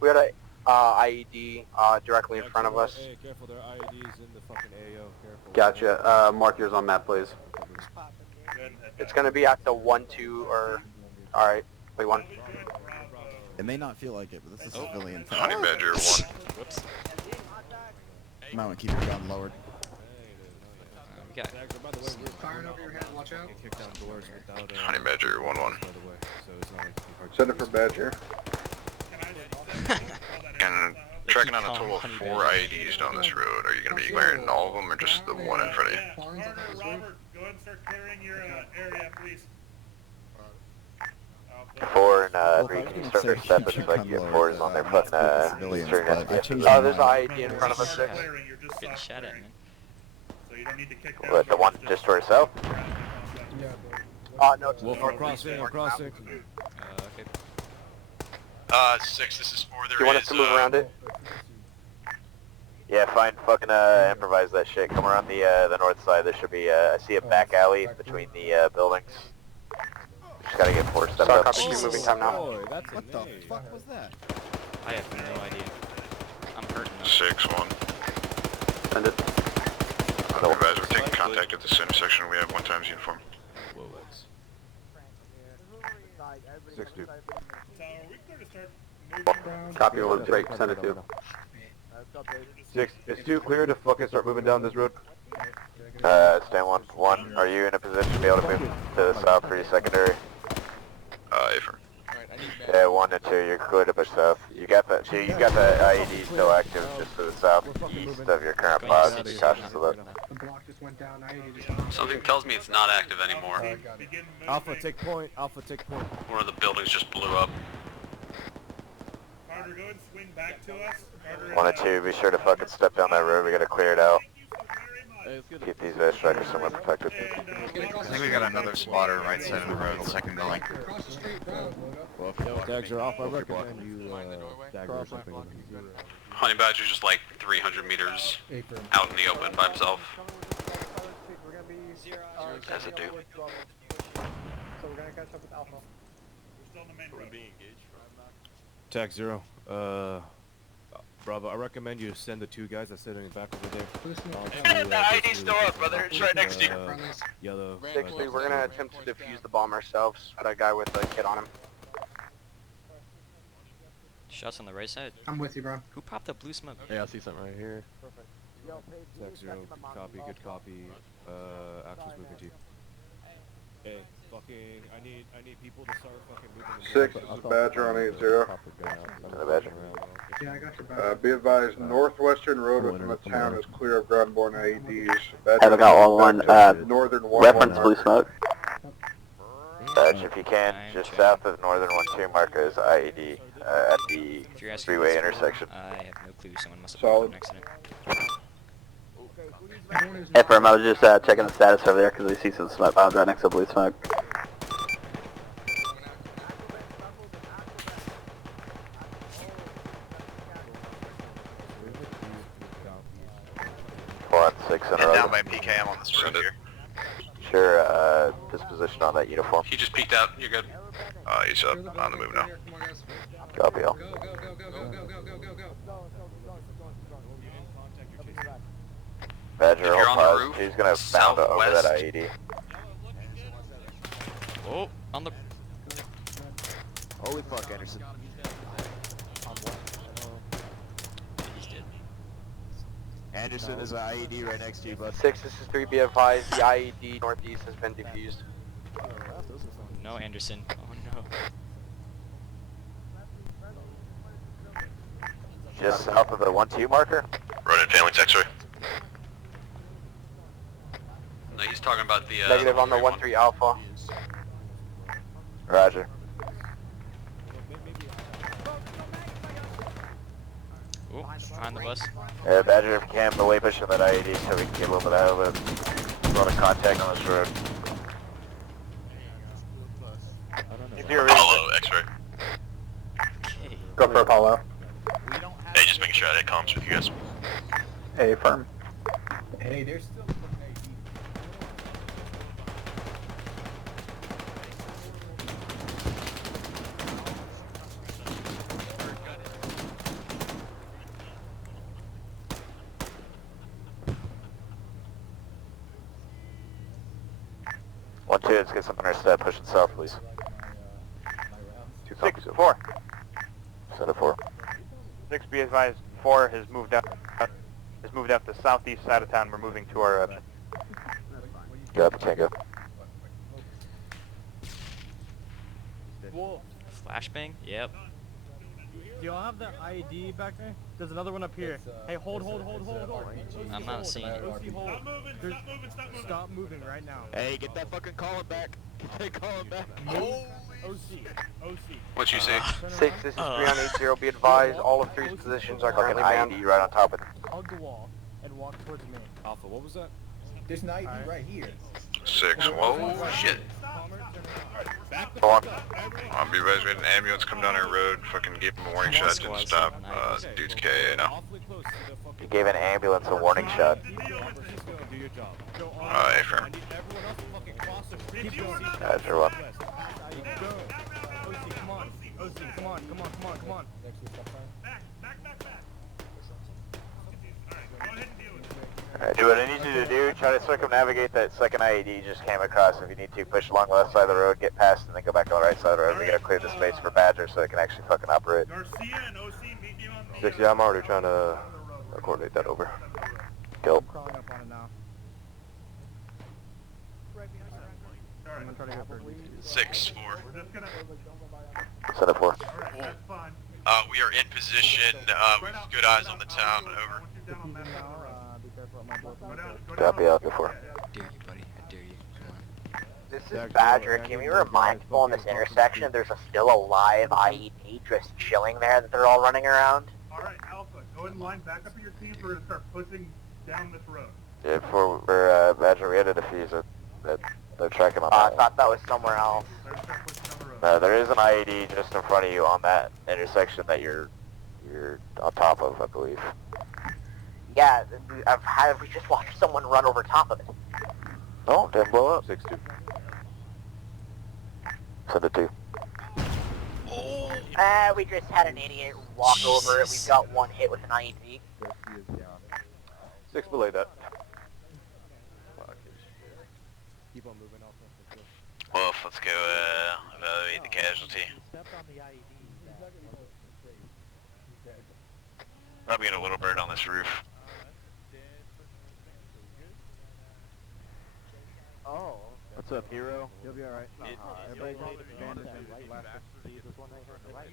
We got a IED directly in front of us. Hey, careful, there are IEDs in the fucking AO, careful. Gotcha. Mark yours on map, please. It's gonna be at the 1-2 or... Alright, wait, 1. It may not feel like it, but this is civilian. Honey Badger 1. Whoops. You might want to keep your gun lowered. We got Firing over your head, watch out. Honey Badger 1-1. Send it for Badger. And tracking on a total of 4 IEDs down this road. Are you going to be clearing all of them or just the one in front of you? Robert, go ahead and start clearing your area, please. 4 and 3, can you start their step? It's like you have 4s on their fucking Oh, there's an IED in front of us, 6. getting shot at, man. So you don't need to kick down. What, the one just to herself? No, it's Wolf, north. crossing, crossing. Okay. 6, this is 4. Do you want us to move around it? Yeah, fine. Fucking improvise that shit. Come around the north side. There should be I see a back alley between the buildings. Just gotta get 4 steps up. Copy 2, moving time now. Boy, that's What the fuck was that? I have no idea. I'm hurting now. 6-1. Send it. Honey Badger, we're taking contact at this intersection. We have 1 times uniform. 6-2. So are we clear to start moving around? Copy over break. Send it to. 6, it's 2 clear to fucking start moving down this road. Stand 1. 1, are you in a position to be able to move to the south for your secondary? Affirm. Yeah, 1 and 2, you're clear to push south. You got the IED still active just to the southeast of your current pod. Be cautious of that. The block just went down. I just went down. Something tells me it's not active anymore. Alpha, take point. Alpha, take point. One of the buildings just blew up. Carter, go and swing back to us. Carter, 1 and 2, be sure to fucking step down that road. We gotta clear it out. Keep these strikers somewhere protected. I think we got another spotter right side of the road, second building. Across the street, bro. Well, if tags are off, I recommend you dagger something. Honey Badger's just like 300 meters out in the open by himself. As it do. So we're gonna catch up with Alpha. We're being engaged. Tag 0. Bravo, I recommend you send the 2 guys that sit in the back over there. The ID's still up, brother. It's right next to you. Yellow. 60, we're gonna attempt to defuse the bomb ourselves. Got a guy with a kid on him. Shots on the right side. I'm with you, bro. Who popped up blue smoke? Yeah, I see something right here. Tag 0, good copy. Actual's moving to you. Hey, fucking, I need people to start fucking moving. 6, this is Badger on 8-0. Badger. Yeah, I got your back. Be advised, northwestern road within the town is clear of ground-borne IEDs. Haven't got one, northern reference blue smoke. Badge, if you can, just south of northern 1-2 marker is IED at the freeway intersection. I have no clue. Someone must have Solid. an accident. Hey, firm, I was just checking the status over there because we see some smoke clouds right next to blue smoke. One, 6 in a row. Down by PKM on this road here. Sure, disposition on that uniform. He just peeked out. You're good. He's up on the move now. Copy all. Go, go, go, go, go, go, go, go, go, go. Badger, If you're hold on the pause. roof, He's gonna bound over that southwest. IED. Oh, on the. Holy fuck, Anderson. He's dead. Anderson is an IED right next to you, bud. 6, this is 3, be advised, the IED northeast has been defused. No, Anderson. Oh no. Just south of the 1-2 marker? Running family X-ray. No, he's talking about the Negative on the 1-3 Alpha. Roger. Oh, behind the bus. Yeah, Badger, if you can, belay pushing that IED so we can get a little bit out of it. A lot of contact on this road. Apollo X-ray. Okay. Go for Apollo. Hey, just making sure I had comms with you guys. Hey, firm. Hey, there's still... 1-2, let's get something on our step, pushing south, please. 2 copies. 4. Set of 4. 6, be advised, 4 has moved out the southeast side of town. We're moving to our Got Tango. Flashbang? Yep. Do y'all have the IED back there? There's another one up here. Hey, hold. I'm not seeing it. OC, hold. Stop moving right now. Hey, get that fucking column back. Get that column back. OC. What you say? 6, this is 3 on 8-0, be advised, all of 3's positions are Fucking currently banned. IED right on top of it. Hug the wall and walk towards me. Alpha, what was that? There's an IED right here. 6, whoa, shit. Go on. Be advised, we had an ambulance come down our road, fucking gave him a warning shot, didn't stop. Dude's KA now. You gave an ambulance a warning shot. A-firm. Badger 1. OC, come on. OC, come on. Alright, do what I need you to do. Try to circumnavigate that second IED just came across. If you need to, push along the left side of the road, get past, and then go back on the right side of the road. We gotta clear the space for Badger so it can actually fucking operate. Garcia and OC meet me on the... 6, yeah, I'm already trying to coordinate that over. Kill. Crawling up on it now. I'm gonna try to go for 6, 4. Center 4. Alright, that's fine. We are in position. We've good eyes on the town. Over. Copy, Alpha 4. I dare you, buddy. I dare you. Come on. This is Badger. Can we remind people on this intersection there's still a live IED just chilling there that they're all running around? Alright, Alpha, go ahead and line back up with your teams. We're gonna start pushing down this road. Yeah, before Badger, we had to defuse it. They're tracking on that. I thought that was somewhere else. No, there is an IED just in front of you on that intersection that you're on top of, I believe. Yeah, we just watched someone run over top of it. Oh, didn't blow up. 6-2. Send it 2. We just had an idiot walk over it. We've got one hit with an IED. 6 below that. Keep on moving off. Wolf, let's go evaluate the casualty. I'm getting a little bird on this roof. Oh. What's up, hero? You'll be alright. Everybody bandage and last this one right here on the right.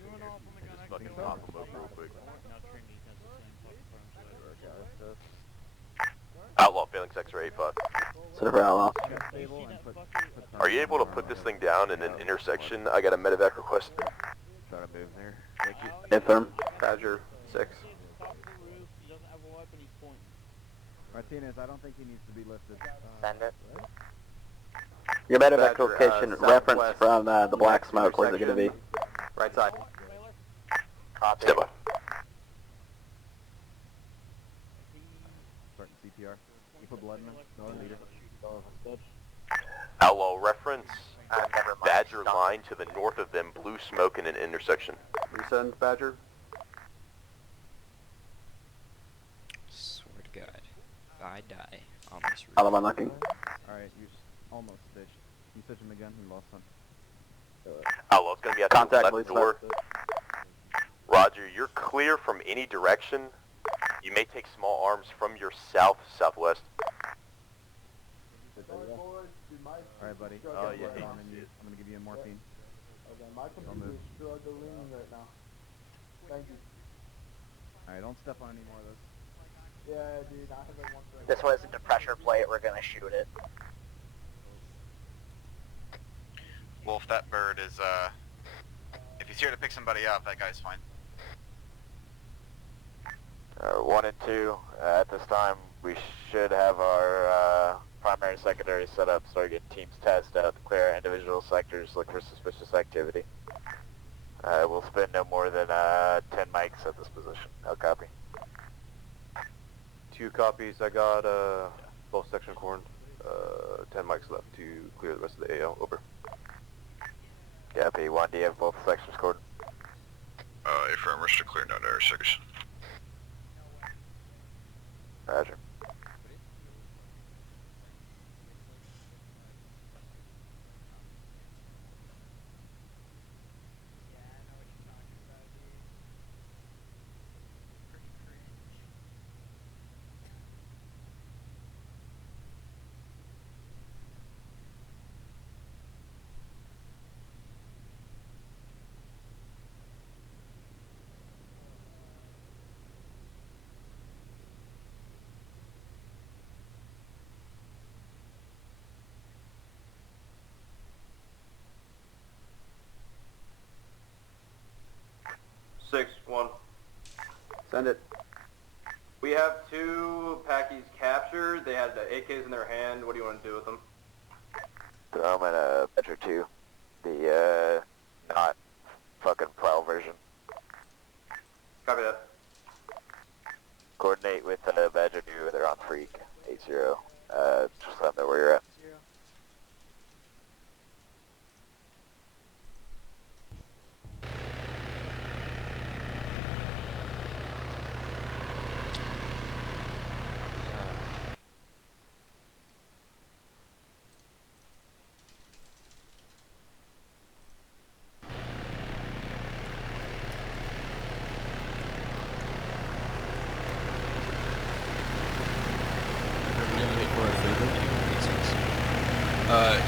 Just fucking pop them up real quick. Outlaw failing sector 85. Center for Outlaw. Are you able to put this thing down in an intersection? I got a medevac request. Try to move there. Thank you. Affirm. Badger 6. Martinez, I don't think he needs to be lifted. Send it. Your medevac Badger, location reference from the black smoke, where's it going to be? Right side. Copy. Step by. Starting CPR. You put blood in him? No, leader. Outlaw reference. Never mind. Badger line to the north of them. Blue smoke in an intersection. Resend, Badger. Swear to God, if I die on this roof. I'm unlocking. Alright, you're almost stitched. Can you stitch him again? He lost one. Outlaw, it's going to be at Contact, the please, left door. Roger, you're clear from any direction. You may take small arms from your south-southwest. Alright, buddy. Oh, yeah. I'm gonna give you a morphine. My computer's struggling right now. Thank you. Alright, don't step on any more of those. Yeah, dude, I have like one for This one isn't a pressure plate, we're gonna shoot it. Wolf, that bird is, if he's here to pick somebody up, that guy's fine. 1 and 2, at this time, we should have our primary and secondary set up, start getting teams test out to clear individual sectors, look for suspicious activity. We'll spend no more than 10 mics at this position. No copy. 2 copies. I got both section corn. 10 mics left to clear the rest of the AL. Over. Copy. 1, do you have both sections corded? Affirmers to clear no air 6. Roger. Six, 1. Send it. We have 2 Packies captured. They had the AKs in their hand. What do you want to do with them? I'm in a Badger 2. The, not fucking Prowl version. Copy that. Coordinate with Badger 2, they're on Freak. 80. Just let them know where you're at.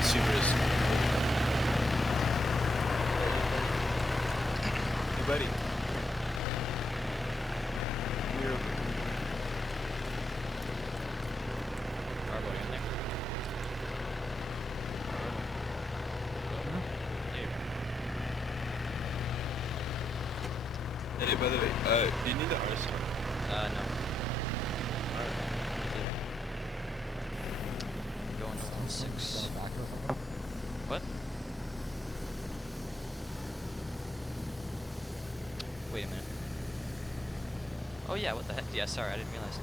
Super is. buddy. Bravo in there. Hey, by the way, do you need the R-Star? No. Going to 1-6. What? Wait a minute. Oh yeah, what the heck? Yeah, sorry, I didn't realize.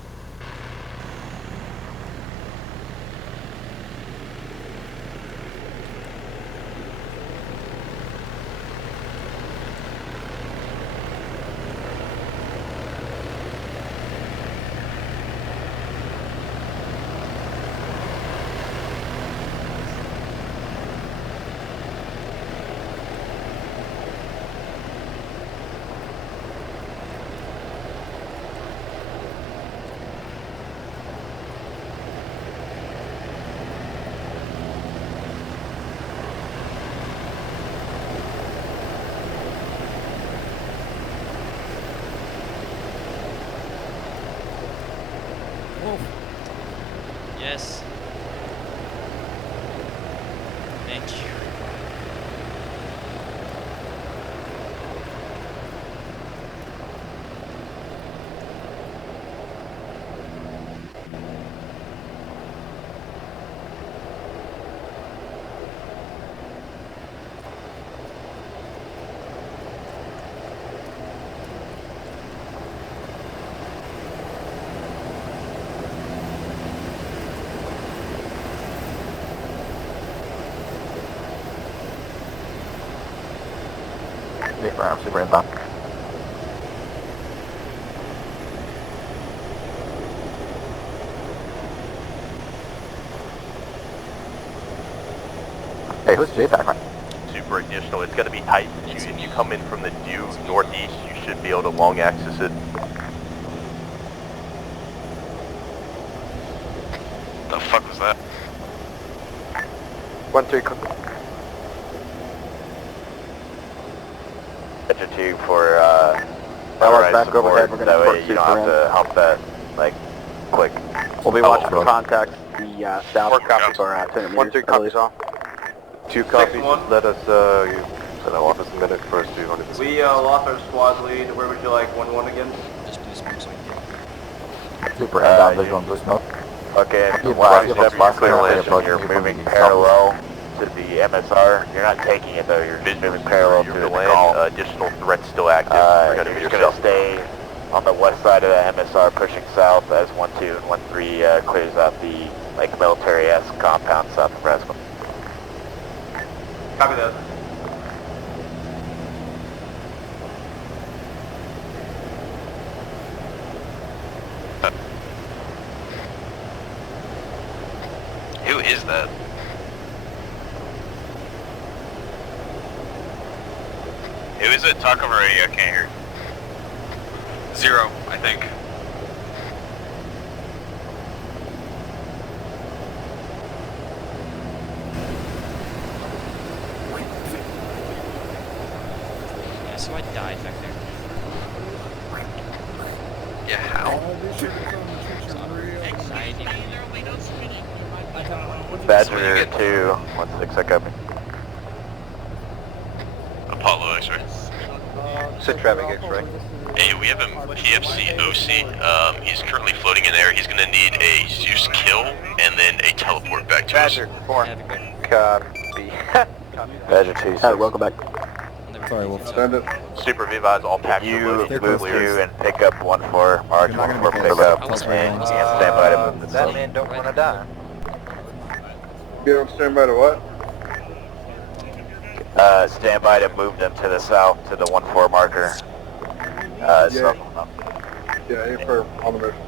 Yes. Thank you. Super inbound. Hey, who's JPAC, man? Super additional, it's going to be tight. If you come in from the due northeast, you should be able to long axis it. The fuck was that? 1-3. Two for back overhead, we're that gonna way you don't have to hump that, like, quick. We'll be watching for contacts. The south for 200 meters. 1-3 copies off. 2 copies, just let us, set that off us a minute first 200. We lost our squad lead. Where would you like 1-1 again? Just blue smoke so we can Super inbound, visual on blue smoke. Okay, Yeah, last last step, clear step, land, approach you're me from moving the parallel to the MSR. You're not taking it though, you're moving parallel to the land. Additional threats still active. You're just going to stay on the west side of the MSR, pushing south as 1-2 and 1-3 clears out the like military-esque compound south of Nebraska. Copy that. Who is that? Who is it? Talk over radio, I can't hear. 0, I think. Yeah, so I died back there. Yeah, how? Anxiety. Badger 2-1-6, I copy. Apollo X-ray. Sit traffic X-ray. Hey, we have a PFC OC. He's currently floating in air. He's gonna need a Zeus kill and then a teleport back to us. Badger 4. Copy. Badger 2, Alright, welcome back. Sorry, we'll send it. Super Vivaz, all packs you move 2 and pick up 1-4, March 1-4 pick up, and stand by to move the That man don't want to die. Get on standby to what? Stand by to move them to the south to the 1-4 marker. Yeah, affirm, on the mission.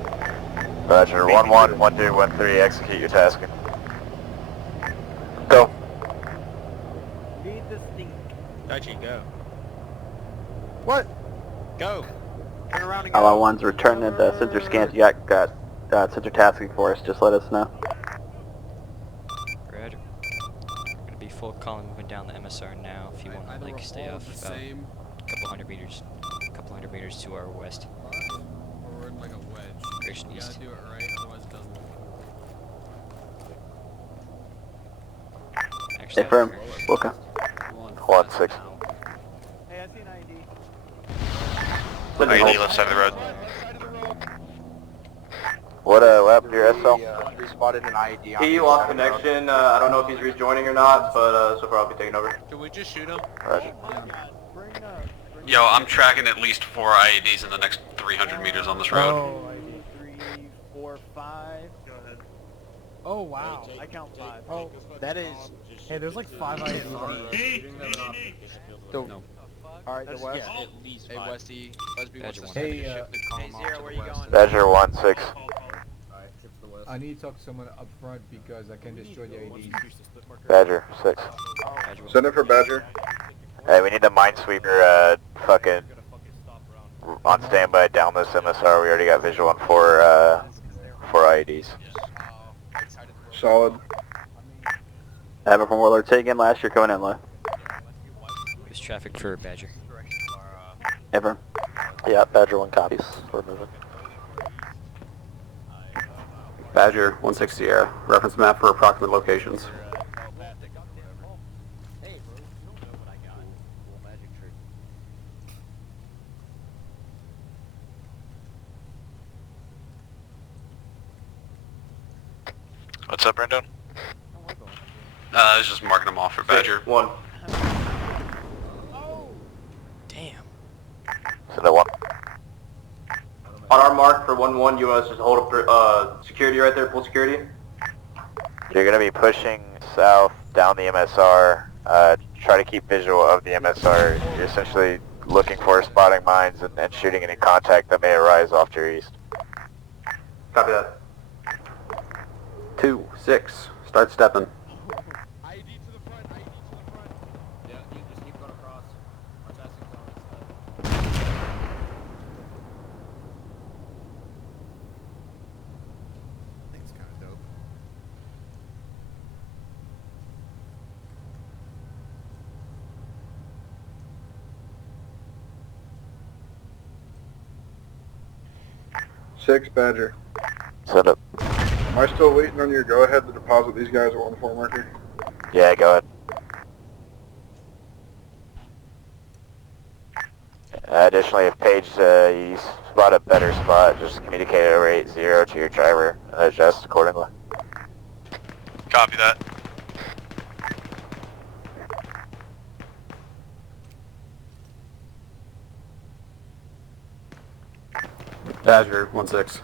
Roger, 1-1, 1-2, 1-3, execute your task. Go. Lead this thing. Daichi, go. What? Go. Turn around and go. LR1's returning the sensor scans. You got sensor tasking for us. Just let us know. Roger. We're gonna be full column moving down the MSR now if you want to like stay off about a couple couple hundred meters to our west. Or we're in like a wedge. Direction You east. gotta do it right, otherwise it doesn't work. Actually, Affirm. Okay. 1-6. Hey, I see an ID. ID, left side of the road. What happened to your SL? We spotted an IED on He the lost side of the road. connection. I don't know if he's rejoining or not, but so far I'll be taking over. Can we just shoot him? Roger. Yo, I'm tracking at least 4 IEDs in the next 300 meters on this road. Oh, ID 3, 4, 5. Go ahead. Oh wow, I count 5. Oh, That is... Hey, there's like 5 IEDs. No. alright, the west. Yeah, at least hey, Westy. Busby wants to Hey, shift the column off to the west. Badger 1-6. I need to talk to someone up front because I can destroy the IDs. Badger 6. Send it for Badger. Hey, we need the minesweeper, fucking on standby down this MSR. We already got visual on 4 IEDs. Solid. Evan from Warlord, say again last year coming in low. There's traffic for Badger. Evan. Yeah, Badger 1 copies. We're moving. Badger 160 Sierra. Reference map for approximate locations. What's up, Brandon? I was just marking them off for Badger. 1. Damn. Send it 1. On our mark for 1-1, you want us to hold up security right there, full security? You're going to be pushing south down the MSR. Try to keep visual of the MSR. You're essentially looking for spotting mines and shooting any contact that may arise off to your east. Copy that. 2-6. Start stepping. ID to the front, ID to the front. Yeah, you just keep going across. Our passing zone I think it's kind of dope. Six Badger. Send it. Am I still waiting on your go-ahead to deposit these guys at 1-4 marker? Yeah, go ahead. Additionally, if Paige, you spot a better spot, just communicate over 80 to your driver and adjust accordingly. Copy that. Badger 1-6.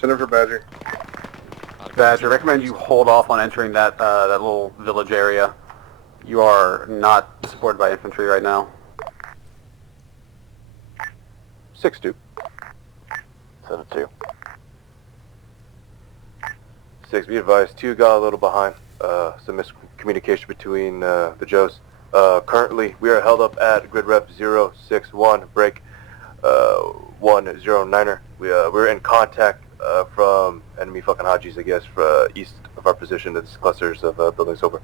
Send it for Badger. Badger, I recommend you hold off on entering that that little village area. You are not supported by infantry right now. 6-2. 7-2. 6, be advised, 2 got a little behind. Some miscommunication between the Joes. Currently, we are held up at grid rep 061, break 109er. We're in contact from enemy fucking Hajis, I guess, east of our position. It's clusters of buildings over.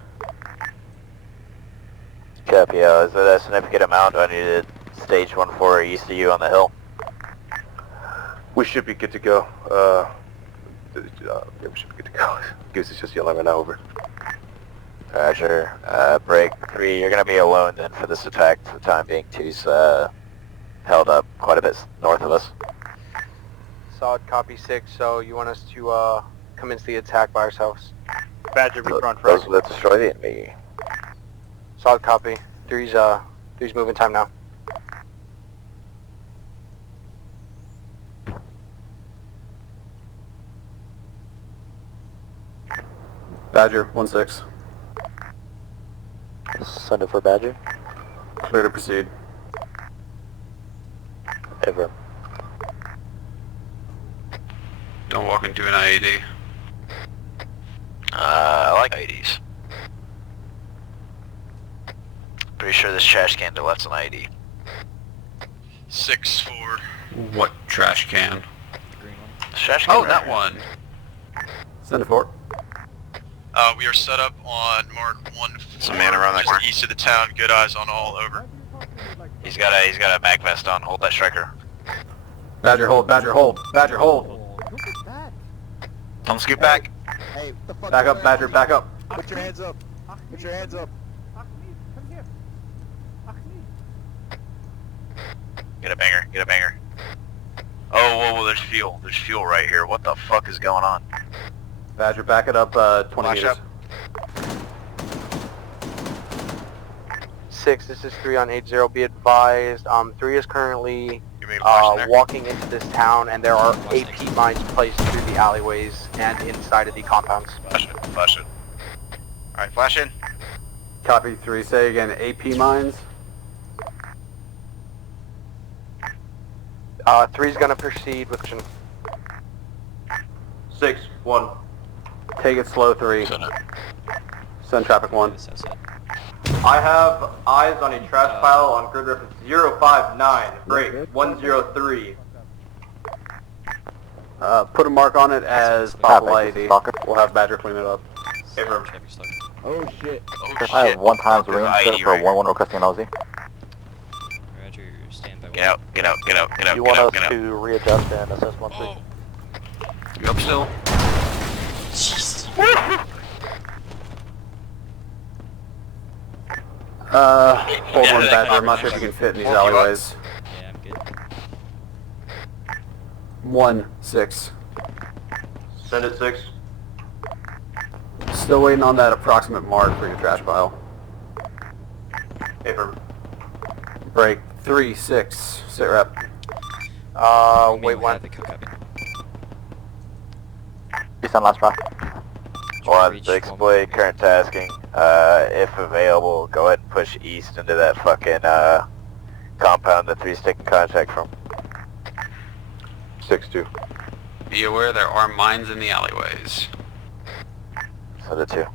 Copy, is that a significant amount? Do I need to stage 1-4 east of you on the hill? We should be good to go. Yeah, we should be good to go. Goose is just yelling right now, over. Roger. Break 3, you're going to be alone then for this attack for the time being. 2's held up quite a bit north of us. Solid copy 6, so you want us to commence the attack by ourselves? Badger, we run Those first. that destroy the enemy. Solid copy. 3's moving time now. Badger 1-6. Send it for Badger. Clear to proceed. Ever. Don't walk into an IED. I like IEDs. Pretty sure this trash can to the left's an ID. 6-4. What trash can? The green one. This trash can. Oh, that one. Send it forward. We are set up on mark 1 Some man around that corner. East of the town, good eyes on all, over. He's got a mag vest on, hold that striker. Badger hold, Badger hold, Badger hold. Don't scoot back. Hey, what the fuck? Back up, Badger, back up. Put your hands up. Put your hands up. Get a banger, get a banger. Oh, whoa, there's fuel right here. What the fuck is going on? Badger, back it up 20 Flash meters. up. 6, this is 3 on 80, be advised. 3 is currently walking into this town, and there are AP mines placed through the alleyways and inside of the compounds. Flash it, flash it. Alright, flash in. Copy 3, say again, AP mines. 3's gonna proceed with... 6, 1. Take it slow, 3. Send traffic 1. I have eyes on a trash pile on grid reference 059, break 103. Put a mark on it as possible ID. We'll have Badger clean it up. Affirm. Oh shit. I have 1 times ring set for 1-1 requesting an LZ. Roger, stand by. Get out, get out, get out, get out, You get want out, us get out. to readjust and assess 1-3? You up still? Hold one Badger, I'm not sure if you can fit in these alleyways. Yeah, I'm good. 1, 6. Send it 6. Still waiting on that approximate mark for your trash pile. Affirm. Break 3, 6. Sit rep. Wait 1. Peace on last round. 1, exploit current tasking. If available, go ahead and push east into that fucking compound that 3's taking contact from. 6-2. Be aware there are mines in the alleyways. So the 2.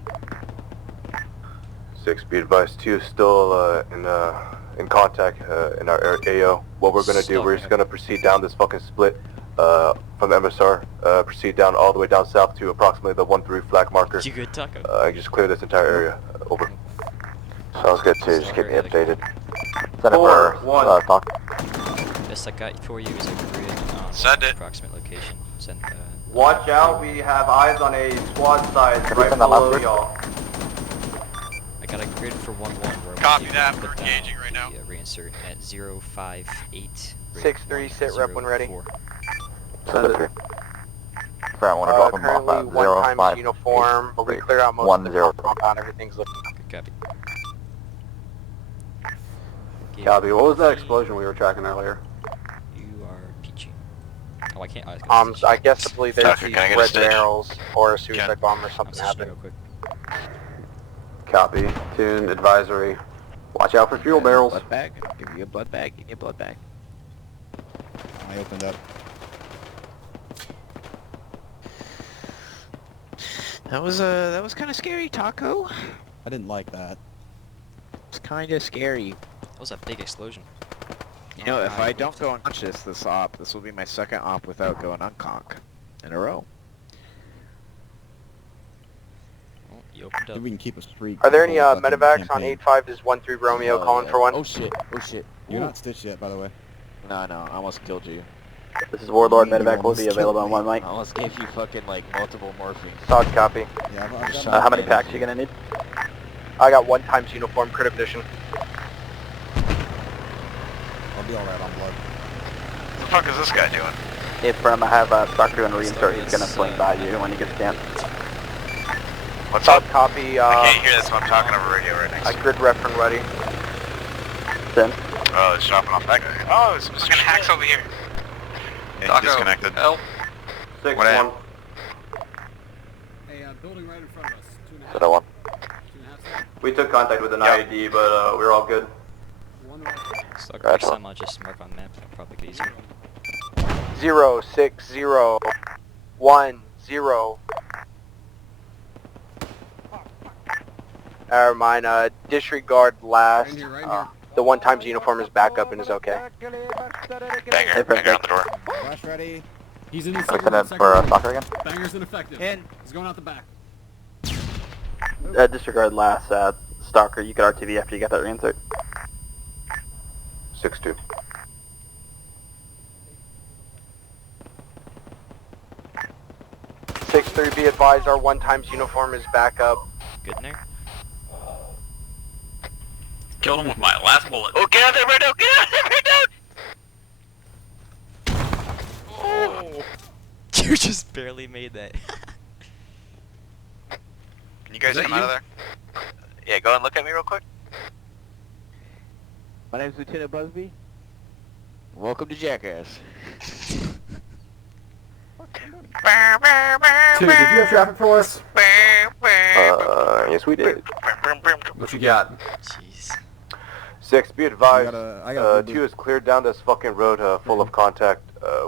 6, be advised, 2 is still in contact in our AO. What we're gonna do, we're just gonna proceed down this fucking split from the MSR, proceed down all the way down south to approximately the 1-3 flag marker. You good, Taco? And just clear this entire area. Over. Sounds good too, just keep me updated. Send it for talk. Best I got for you is a grid on Send it. approximate location. Send, Watch out, we have eyes on a squad size right below y'all. I got a grid for 1-1 where Copy I'm that, put we're down engaging right now. the, reinsert at 058. 6-3, sit rep when ready. Send it. Sorry, I want to drop him off Currently at 1 times 05. uniform, but we clear out most of the compound, everything's looking good. Copy. Copy, what was that explosion we were tracking earlier? You are peachy. Oh, I can't. I guess I believe there's Tucker, these can I get a red stage? barrels or a suicide bomb or something I'm happened. real quick. Copy, tune, advisory. Watch out for fuel barrels. Blood bag. Give you a blood bag. Give me a blood bag. I opened up. That was kind of scary, Taco. I didn't like that. It's kind of scary. That was a big explosion. You know, if I don't go unconscious this op, this will be my second op without going unconk in a row. Well, you opened up. We can keep a streak. Are there any fucking medevacs on campaign. 8-5? This is 1-3 Romeo calling for one. Oh shit, oh shit. You're not stitched yet, by the way. No, I almost killed you. This is Warlord, medevac will be available on 1 mic. I almost gave you fucking like multiple morphine. Solid copy. Yeah, I've got How many packs are you gonna need? I got 1 times uniform, crit ignition. I'll be alright on blood. What the fuck is this guy doing? If I have Stalker and reinsert, he's gonna swing by you when he gets down. What's up? Copy, I can't hear this, I'm talking over radio right next to you. grid ref and ready. Then. Oh, it's dropping off that guy. Oh, it's fucking hacks over here. Yeah, he's disconnected. Help. 6-1. What happened? Hey, building right in front of us. 2.5. So that one. 2.5. We took contact with an IED, but we're all good. One right. Stalker, next time I'll just mark on map. That'll probably get easier. 0, 6, 0, 1, 0. Never mind, disregard last. Right here. The 1 times uniform is back up and is okay. Banger, banger on the door. Flash ready. He's in the Can we second send it for Stalker again? Banger's ineffective. In. He's going out the back. Disregard last, Stalker, you can RTV after you get that reinsert. 6-2. Be advised, our 1x uniform is back up. Good in there? Killed him with my last bullet. Oh, get out there right now! Get out there right now! Oh! You just barely made that. Can you guys come out of there? Yeah, go and look at me real quick. My name's Lieutenant Busby. Welcome to Jackass. Two, did you have traffic for us? Yes we did. What you got? Jeez. 6, be advised, I got 2 is cleared down this fucking road full of contact.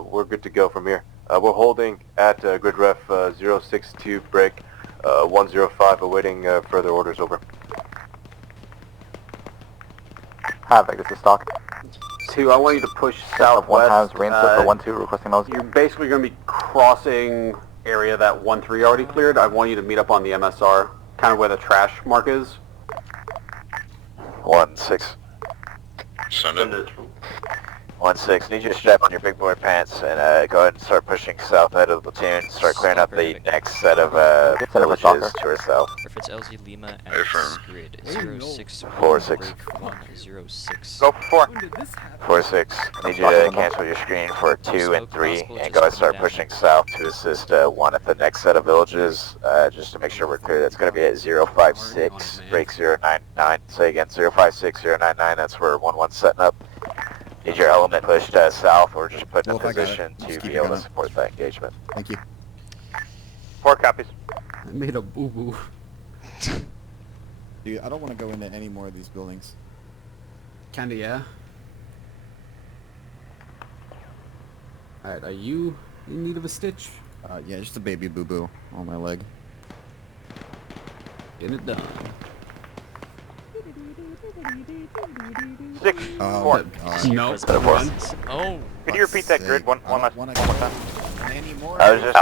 We're good to go from here. We're holding at grid ref 062 break 105, awaiting further orders, over. Havoc, this is Stalker. 2, I want you to push southwest. 1x reinsert for 1-2, requesting those. You're basically going to be crossing area that 1-3 already cleared. I want you to meet up on the MSR, kind of where the trash mark is. 1-6. Send it. 1-6, need you to strap on your big boy pants and go ahead and start pushing south out of the platoon. Start clearing up the next set of villages to our south. Reference LZ Lima at grid 06 4-6. 106. Go for 4-6, need you to cancel your screen for 2 and 3 and go ahead and start pushing south to assist 1 at the next set of villages, just to make sure we're clear. That's going to be at 056, break 099. Say again, 056, 099, that's where 1-1's setting up. Need your element pushed south or just put in a position to be able to support that engagement. Thank you. 4 copies. I made a boo-boo. Dude, I don't want to go into any more of these buildings. Kinda, yeah. Alright, are you in need of a stitch? Yeah, just a baby boo-boo on my leg. Get it done. 6, 4. No. Oh. Could you repeat that grid one more time? I was just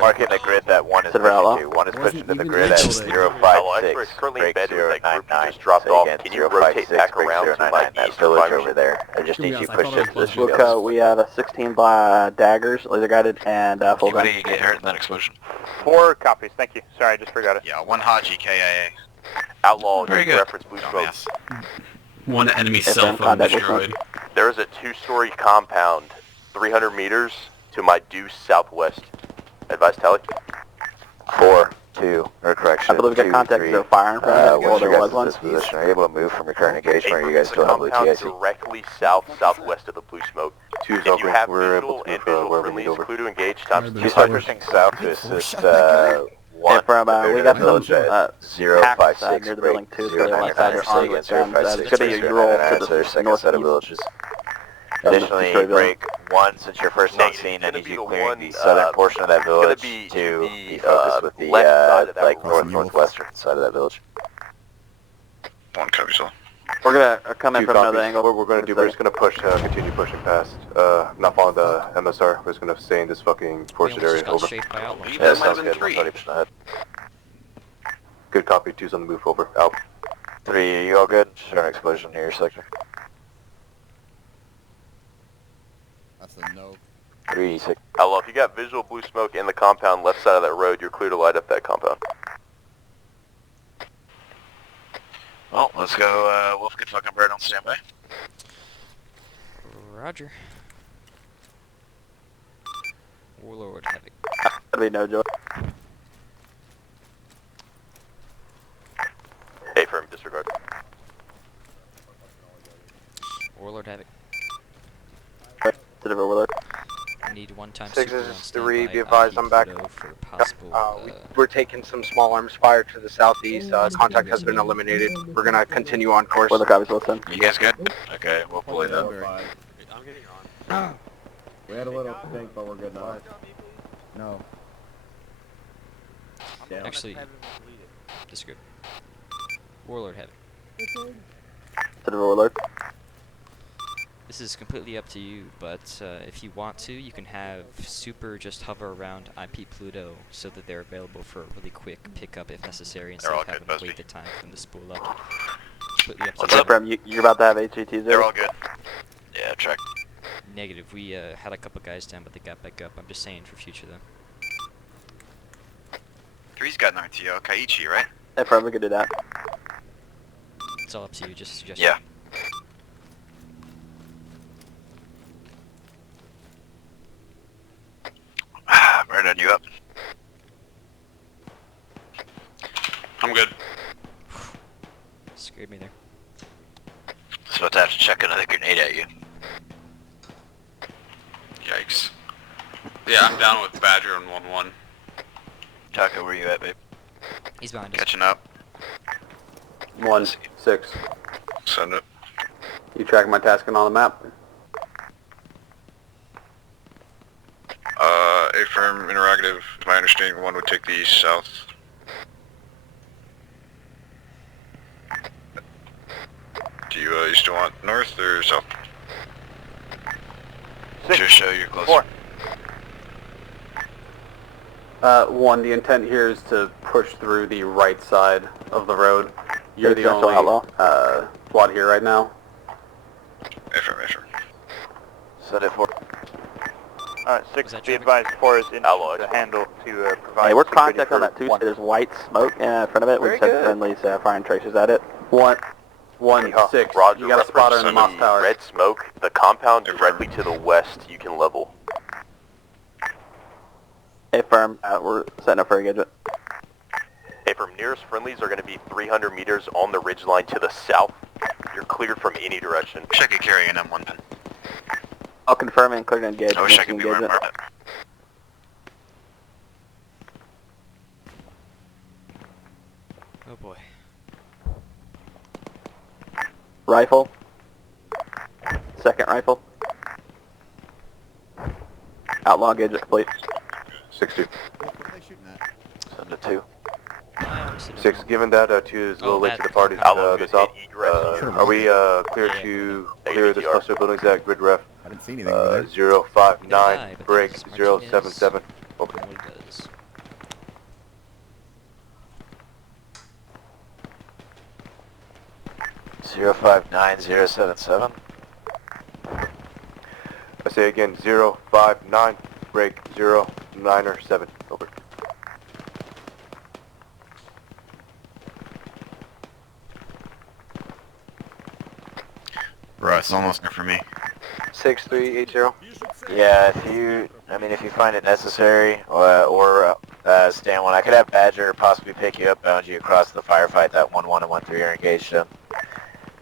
marking the grid that 1 is pushing to. 1 is pushing to the grid at 056, break 099. Just dropped off. Can you rotate back around to my east village over there? I just need you pushed in position. Look, we have 16 daggers, laser guided, and full gun. Anybody get hurt in that explosion? 4 copies, thank you. Sorry, I just forgot it. Yeah, 1 Haji KIA. Outlaw, Very good. reference blue smoke. 1 enemy cell phone destroyed. There is a 2-story compound 300 meters to my due southwest. Advice tally. 4, 2, or correction. I believe we got contact, so fire in front of it. What's There your was guys' one. disposition? Are you able to move from your current engagement, or are you guys still have blue Compound TIC? directly southwest of the blue smoke. 2's If you over. have We're visual able to and move visual where we release, need over. clue to engage, times Alright, You start pushing south to assist 1. From, we got village some, at 056, near the break building too, so they're 099. outside Say again, 056, it's gonna be break a roll 099, to so their the second set of villages. Additionally, break 1, since you're first on scene, I need you clearing the southern portion of that village to be focused with the like northwestern side of that village. 1 copy, so. We're gonna come in 2 from copies. another angle. What we're gonna do, we're just gonna push, continue pushing past. Not following the MSR. We're just gonna stay in this fucking portion area. Over. Yeah, sounds good. 130% ahead. Good copy. 2's on the move. Over. Out. 3, are you all good? Just an explosion near your sector. That's a no. 3, 6. Outlaw, if you got visual blue smoke in the compound left side of that road, you're clear to light up that compound. Well, let's go, Wolf get fucking bird on standby. Roger. Warlord Havoc. That'd be no joke. A firm, disregard. Warlord Havoc. Sensitive Overlord. I need 1x 6 super on is standby. 3, be advised, I'm back. For possible, We're taking some small arms fire to the southeast. Contact has been eliminated. We're gonna continue on course. Weather copies, listen. You guys good? Okay, we'll pull it up. I'm getting on. We had a little stink, but we're good now. No. Actually, disregard. Warlord Havoc. Sensitive Overlord. This is completely up to you, but if you want to, you can have Super just hover around IP Pluto so that they're available for a really quick pickup if necessary, instead of having to wait the time for them to spool up. Completely up to you. From you're about to have HETs there? They're all good. Yeah, check. Negative. We had a couple guys down, but they got back up. I'm just saying for future, though. 3's got an RTO. Kaiichi, right? If we could do that. It's all up to you. Just a suggestion. Yeah. Brandon, you up? I'm good. Scared me there. Just about to have to check another grenade at you. Yikes. Yeah, I'm down with Badger and 1-1. Taco, where you at, babe? He's behind us. Catching up. 1-6. Send it. You tracking my tasking on the map? Affirm, interrogative. My understanding, 1 would take the south. Do you still want north or south? 6. Just show you're closer. 4. 1, the intent here is to push through the right side of the road. You're the only squad here right now. Affirm. Set it for. Alright, 6, be advised, 4 is in the handle to provide. Hey, we're security contact on for that 2. There's white smoke in front of it. We Very sent good. friendlies firing tracers at it. 1-6. Roger, You got a spotter in the Moss Tower. Red smoke, the compound directly to the west, you can level. Affirm, we're setting up for engagement. Affirm, nearest friendlies are going to be 300 meters on the ridgeline to the south. You're cleared from any direction. Check it carrying an M1 pin. I'll confirm and clear to engage. I wish I could be wearing market. Oh boy. Rifle. Second rifle. Outlaw engagement complete. 6-2. Send it 2. 6, given that 2 is a little late to the party this up, are we clear to clear this cluster of buildings at grid ref? I didn't see anything over there. 059, break 077. Over. What it does. Zero 59077. I say again, 059, break 097. Over. Right, it's almost there for me. 6380. Yeah, if you find it necessary, or Stan, when I could have Badger possibly pick you up, bound you across the firefight that 1-1 and 1-3 are engaged in.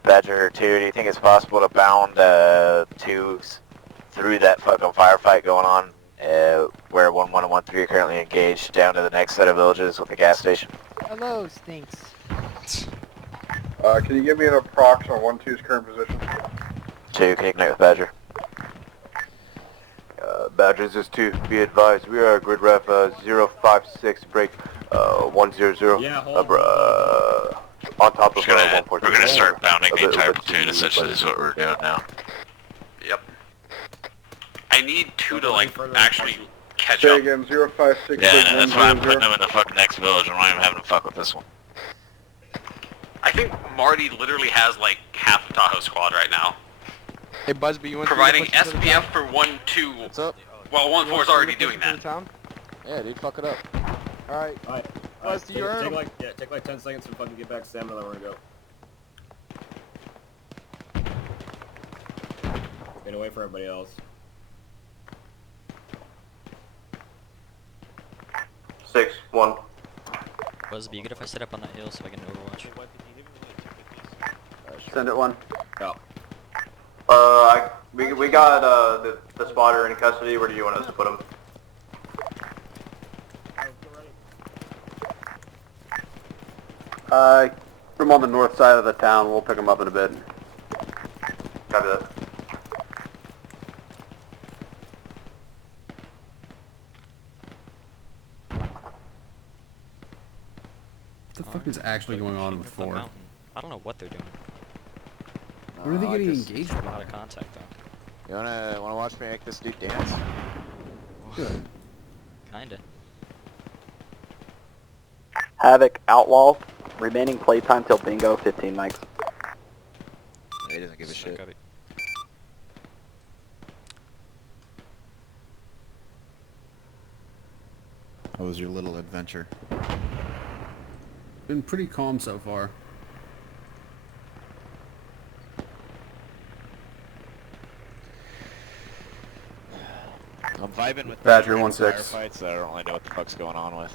Badger 2, do you think it's possible to bound 2 through that fucking firefight going on, where 1-1 and 1-3 are currently engaged, down to the next set of villages with the gas station? Hello, Stinks. Can you give me an approx on 1-2's current position? 2, can you connect with Badger? Badgers is 2, be advised, we are grid ref 056, break 100. Yeah, on top of we're gonna start bounding the entire platoon, essentially, is what we're doing now. Yep. I need 2 to, like, actually catch Say up. again, 056. Yeah, no, that's why I'm putting them in the fucking next village. I'm not even having to fuck with this one. I think Marty literally has, like, half the Tahoe squad right now. Hey Busby, you want Providing to SPF for 1-2. What's up? Well, 1-4 is already doing that. Yeah, dude, fuck it up. Alright. Buzz, do you earn them? Take like 10 seconds to fucking get back to stamina, then we're gonna go. Get away from everybody else. 6-1. Busby, you good if I set up on that hill so I can overwatch? Send it 1. Go. We got the spotter in custody. Where do you want us to put him? I'm on the north side of the town. We'll pick him up in a bit. Copy that. What the fuck is actually going on with 4? I don't know what they're doing. What are they getting engaged with? with? Out of contact though. You wanna watch me make this dude dance? Kinda. Havoc, Outlaw, remaining playtime till bingo, 15 mics. He doesn't give a shit. Copy. How was your little adventure? Been pretty calm so far. I'm vibing with Badger the 1-6. firefights that I don't really know what the fuck's going on with.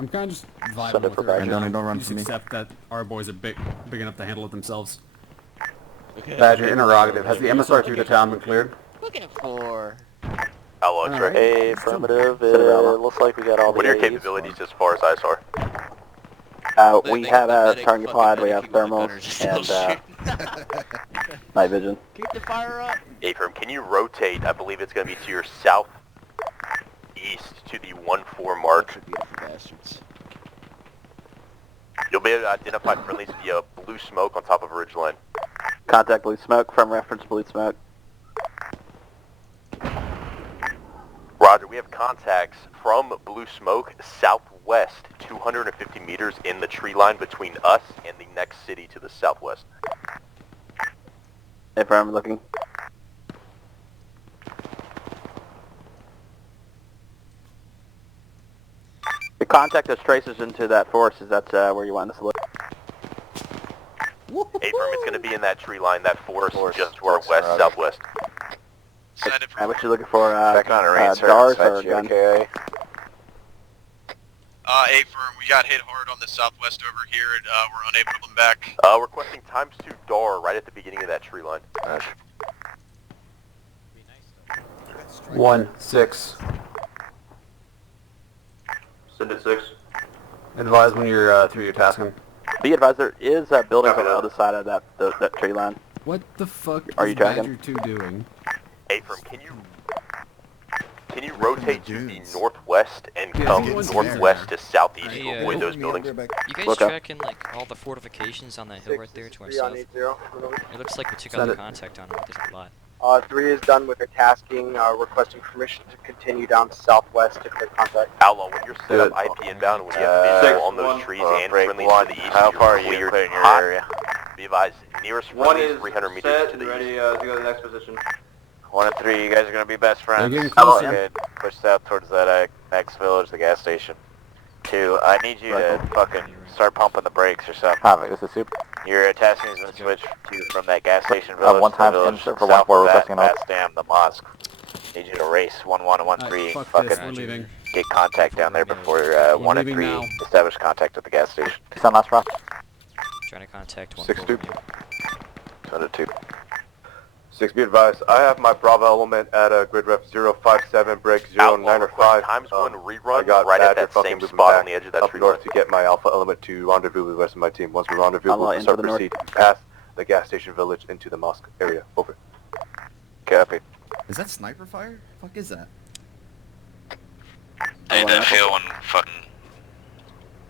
I'm kind of just vibing Send it with for it right Badger. now. Don't run You just from me. accept that our boys are big enough to handle it themselves. Okay. Badger, interrogative. Has the MSR through the town been cleared? Looking for... Outlaw X-ray. Affirmative. It looks like we got all the What are your AEs. capabilities as far as ISR? We have a target pod, we have thermals, and night vision. Keep the fire up! Affirm, can you rotate, I believe it's going to be to your southeast to the 1-4 mark. Beautiful bastards. You'll be able to identify friendlies via blue smoke on top of a ridge line. Contact blue smoke, from reference blue smoke. Roger, we have contacts from blue smoke southwest 250 meters in the tree line between us and the next city to the southwest. If I'm looking. The contact us traces into that forest, is that where you want us to look? Affirm, it's going to be in that tree line, that forest just to our west, southwest. Send it what you looking for, Back on a range, DARS sir. or a gun? Okay. A-firm, we got hit hard on the southwest over here, and we're unable to come back. Requesting times 2 DAR right at the beginning of that tree line. 1-6. Send it 6. Advise when you're through your tasking. Be advised, there is buildings on the other side of that tree line. What the fuck Are is you tracking? Badger 2 doing? A-firm, can you rotate to the northwest and Yeah, come he wants northwest to southeast Hey, to avoid those buildings? You guys Okay. tracking like all the fortifications on that hill right there to our south? It looks like we took out Send the it. contact on it. There's a lot. 3 is done with their tasking, requesting permission to continue down to southwest to clear contact. Outlaw, when you're set up Good. IP inbound, when you have visual on those trees and friendlies to the east, How you're far are you cleared put in your hot. area? Be advised, nearest friendly is 300 meters to the east. to go to the next position. 1 and 3, you guys are gonna be best friends. They're getting closer. Good. Push south towards that next village, the gas station. 2, I need you to fucking start pumping the brakes or something. Havoc, this is super. Your tasking has been switched to from that gas station village one to time the village insert south for of 1-4 that, requesting an past dam, the mosque. Need you to race 1-1 and 1-3. Fuck Fucking this, we're leaving. get contact down there before 1 and leaving 3 now. establish contact at the gas station. Send last round. Trying to contact 1 6-2. from you. Send it 2. 6, be advised, I have my Bravo element at grid ref 057, break 0905. Times 1 rerun, I got right at Badger that fucking same moving spot back on the edge of that up tree north line. to get my Alpha element to rendezvous with the rest of my team. Once we rendezvous, Outlaw we'll into start the north. proceed past the gas station village into the mosque area. Over. Copy. Is that sniper fire? Fuck is that? I did feel when fucking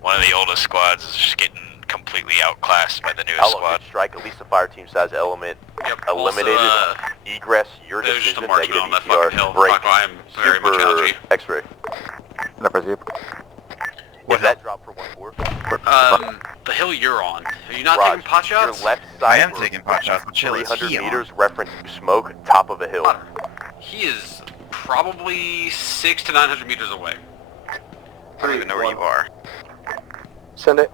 one of the oldest squads is just getting completely outclassed by the newest Outlaw squad. can strike at least a fire team size element. Yep. Eliminated. Also, Egress, your there's just a decision, marksman negative on that ETR. fucking hill. Break, Fuck, I'm very much super allergy. X-ray. Number 0. Is that drop for 1-4? The hill you're on. Are you not Raj, taking pot shots? Your left side. I am taking pot shots, but chill, it's 300 he on. meters, reference smoke, top of a hill. He is probably 600 to 900 meters away. I don't even know where you are. Send it.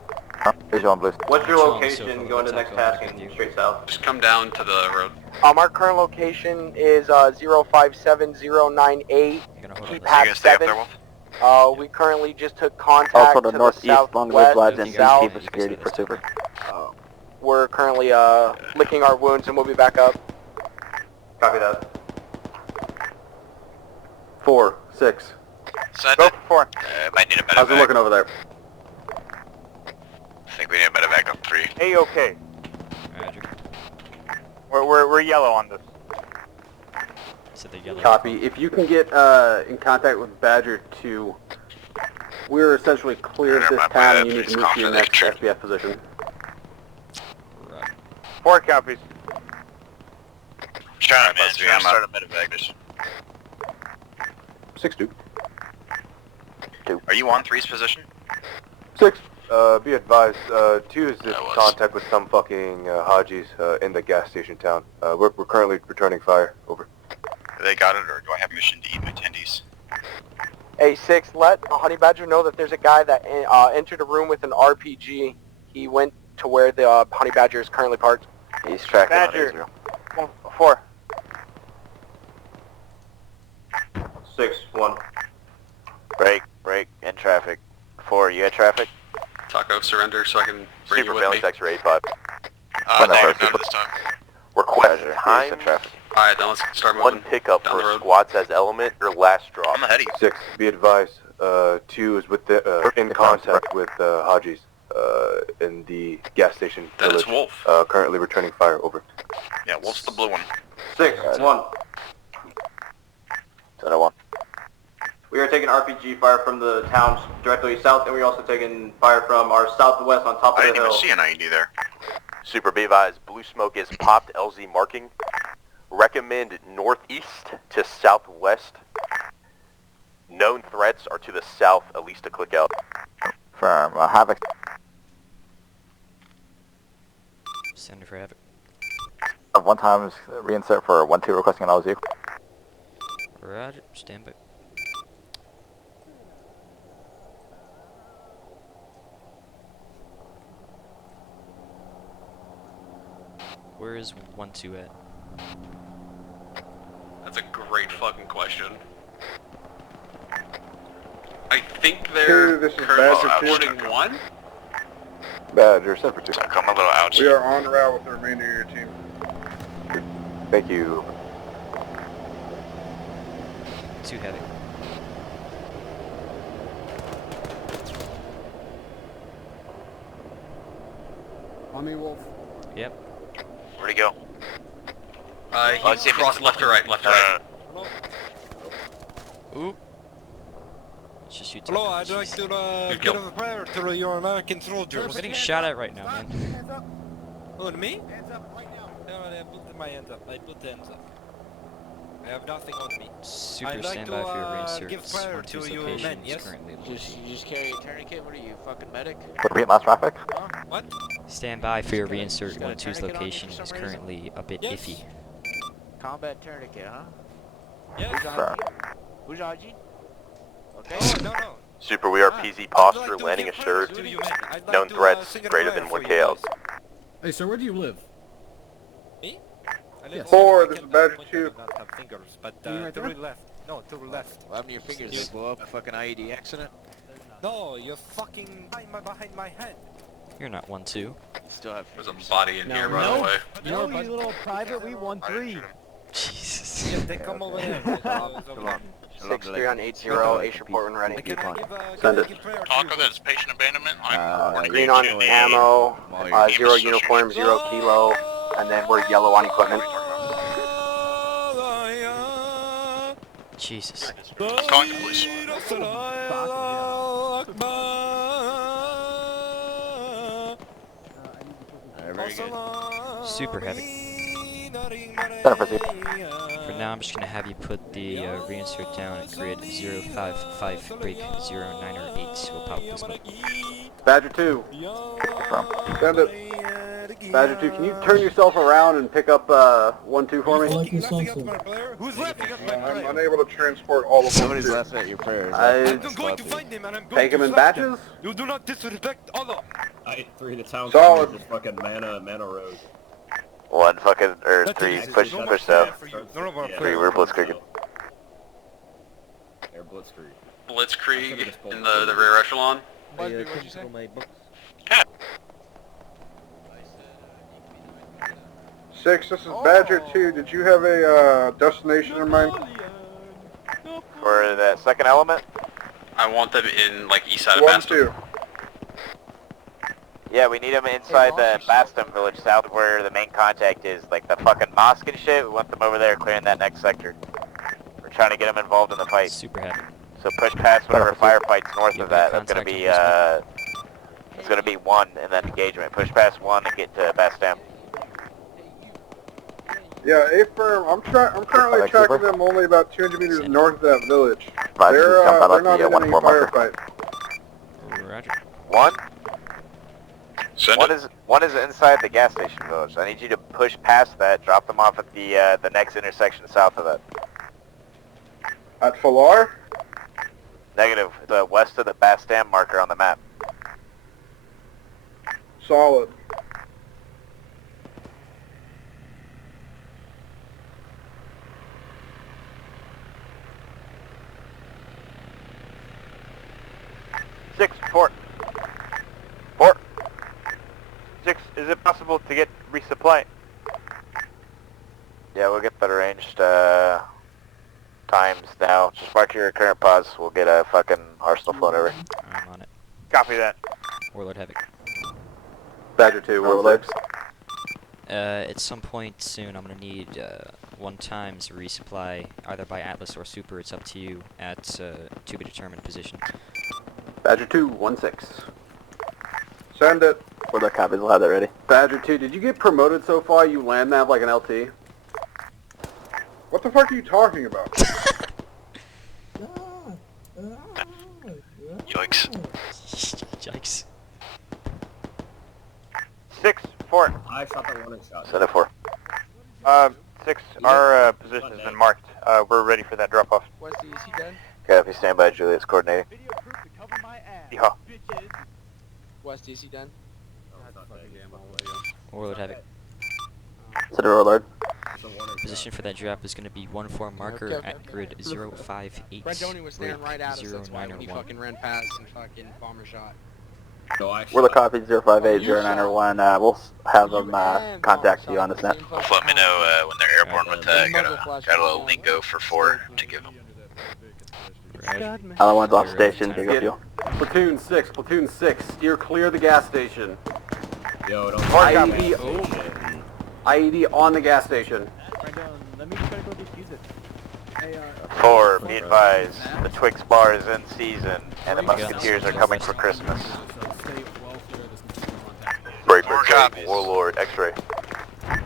Visual on blue. What's your Control, location so going to the far, next that's tasking? all. Straight south. Just come down to the road. Our current location is 057098. You're gonna hold Keep You hat guys stay up 7. there, Wolf? We currently just took contact Also the to northeast, the long ridge southwest lines and and south. east for security for super. We're currently licking our wounds and we'll be back up. Copy that. 4, 6. Send Go it. for 4. Might need a How's it medevac. looking over there? I think we need a medevac on 3. A-okay. Badger. We're yellow on this. So the yellow. Copy. If you can get in contact with Badger 2, we're essentially clear of this town and you need to move to your next SPF position. Right. 4 copies. Trying, man. Trying to start a medevac mission. 6-2. Are you on 3's position? 6. Be advised, 2 is in contact with some fucking Hajis in the gas station town. We're currently returning fire. Over. They got it, or do I have mission to eat my attendees? Hey, 6, let Honey Badger know that there's a guy that entered a room with an RPG. He went to where the Honey Badger is currently parked. He's tracking Badger. on 4. 6-1. Break, in traffic. 4, you had traffic? Taco, surrender so I can bring Super you with failing me. sector 85. Negative, not this time. Request Roger, time. in traffic. Alright, then let's start moving. 1 pickup down for the road. squads as element, your last drop. I'm ahead of you. 6. Be advised, 2 is with the, in contact with Hajis in the gas station That is village. Wolf. Currently returning fire. Over. Yeah, Wolf's the blue one. 6-1. 1. We are taking RPG fire from the towns directly south, and we're also taking fire from our southwest on top of I the didn't hill. even see an IED there. Super be advised, blue smoke is popped LZ marking. Recommend northeast to southwest. Known threats are to the south, at least a click out. Firm. Havoc. Send for Havoc. 1 times reinsert for 1-2 requesting an LZ. Roger, stand by. Where is 1-2 at? That's a great fucking question. I think they're This is currently Badger supporting 1. Badger, 7 for 2. I come a little ouch. We are on route with the remainder of your team. Thank you. 2 Havoc. On me, Wolf. Yep. Where'd he go? He crossed left to right, left to right. Ooh. It's just you two. Hello, I'd like to give a prayer to your American soldiers. We're getting shot at right now, man. Hands up. Who, to me? Hands up right now. No, I put my hands up. I put the hands up. I have nothing on me. Super I'd like standby for your to give reinserts. prayer 1-2's to you location men, is yes? currently You located. just carry a tourniquet? What are you, fucking medic? Repeat last traffic. What? Stand by for your Just reinsert. got a 1-2's tourniquet on you location for is some reason? currently a bit Yes. iffy. Combat tourniquet, huh? Yes. Who's Haji? Okay. Oh, no. Super, we are PZ posture, I'd like to landing give prayer assured. to you men. I'd like Known to, threats sing a greater prayer than for 1 you KL. guys. Hey, sir, where do you live? Me? I Yes. 4, this is Badger 2. Not have fingers, but You right to there? the left. No, to the left. What happened to your fingers? Did they blow up a fucking IED accident? No, you're fucking behind my head. You're not 1-2. You still have There's a body in here, by the way. No, you little private, we won 3. Jesus. Yes, they come over there. 6-3 on 8-0, Ace report when ready. Send it. Taco, that's patient abandonment. I'm reporting Green you on to the ammo, EMS 0 Association. uniform, 0 kilo, and then we're yellow on equipment. Jesus. Let's talk to police. very good. Super heavy. For now, I'm just gonna have you put the reinsert down at grid 055 break 0908. We'll pop this one. Badger 2. Send it. Badger 2, can you turn yourself around and pick up 1-2 for me? Who's laughing at my I'm prayer? unable to transport all of them. Somebody's laughing at your prayers. I'm going to find him and I'm going Take to him in slap batches? him. You do not disrespect Allah. I-3 to town. Solid. Just fucking mana road. 1 fucking, or 3 push south. 3 we're blitzkrieg. Air blitzkrieg. Blitzkrieg in the rear echelon. Busby, what'd you say? 6, this is Badger 2. Did you have a destination in mind? For that second element? I want them in, like, east side of 1-2. Baston. Yeah, we need them inside the Baston village south where the main contact is, like the fucking mosque and shit. We want them over there clearing that next sector. We're trying to get them involved in the fight. Super heavy. So push past whatever firefights north of that. That's gonna be, it's gonna be 1 and then engagement. Push past 1 and get to Baston. Yeah, A-firm. I'm currently tracking them only about 200 meters north of that village. They're not in any firefight. Roger. One? Send One is inside the gas station village. I need you to push past that, drop them off at the next intersection south of it. At Falar? Negative. The west of the Bastam marker on the map. Solid. Six, four. 4. 6, is it possible to get resupply? Yeah, we'll get better ranged times now. Just mark your current pause. We'll get a fucking arsenal float over. I'm on it. Copy that. Warlord Havoc. Badger 2, Warlord. At some point soon, I'm gonna need 1 times resupply, either by Atlas or Super. It's up to you at to be determined position. Badger 2, 1-6. Send it. Warlord copies, we'll have that ready. Badger 2, did you get promoted so far? You land nav like an LT? What the fuck are you talking about? Yikes. Yikes. 6, 4. I shot that one and shot. Set it 4. 6, our position has been marked. We're ready for that drop-off. Westy, is he done? Copy, stand by, Juliet's coordinating. Yeah. Westy, is he done? Warlord Havoc. Set it, Warlord. Position for that drop is going to be 1-4 marker Okay. at grid 058. Brent Doney was staring right at us, that's why when he 0901. fucking ran past and fucking bomber shot. Warlord copies 0580901. We'll have them contact you on this net. Just let me know when they're airborne with that. Got a little lingo for 4 to give them. Other one's off station, pick up you. Platoon 6, steer clear of the gas station. Yo, don't IED on the gas station. Let me try to go defuse it. Hey, 4, be advised, the Twix bar is in season, and the Musketeers are coming for Christmas. Breaker check, Warlord, X-ray.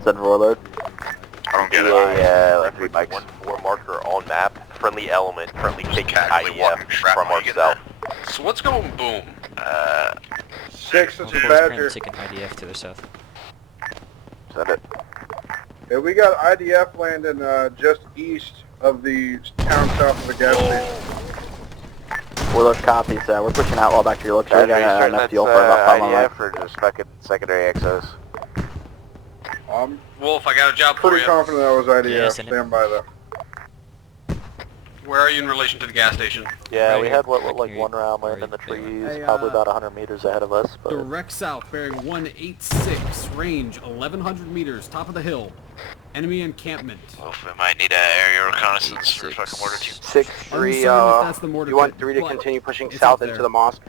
Set it, Warlord. I don't get it. Yeah, 3 mics. 1-4 marker on map. Friendly element currently taking IEF from our south. So what's going boom? 6, it's a Warlord's Badger. currently taking IDF to the south. Set it. Yeah, we got IDF landing just east of the town south of the gas station. Warlord copies. We're pushing out all back to your location. Badger, you certain Enough that's fuel for about 5 on IDF or just fucking secondary XOs? Wolf, I got a job for Pretty you. confident that was IDF. Yeah, send it. Stand by though. Where are you in relation to the gas station? Yeah, Right we here. had what looked like Right one round here. land in the Right trees, there. Hey, probably about 100 meters ahead of us, but... Direct south, bearing 186, range 1100 meters, top of the hill. Enemy encampment. Wolf, we might need an area reconnaissance for fucking mortar team. 6-3, Uncertain if that's the mortar you want pit, 3 to but continue pushing it's south up into there. the mosque?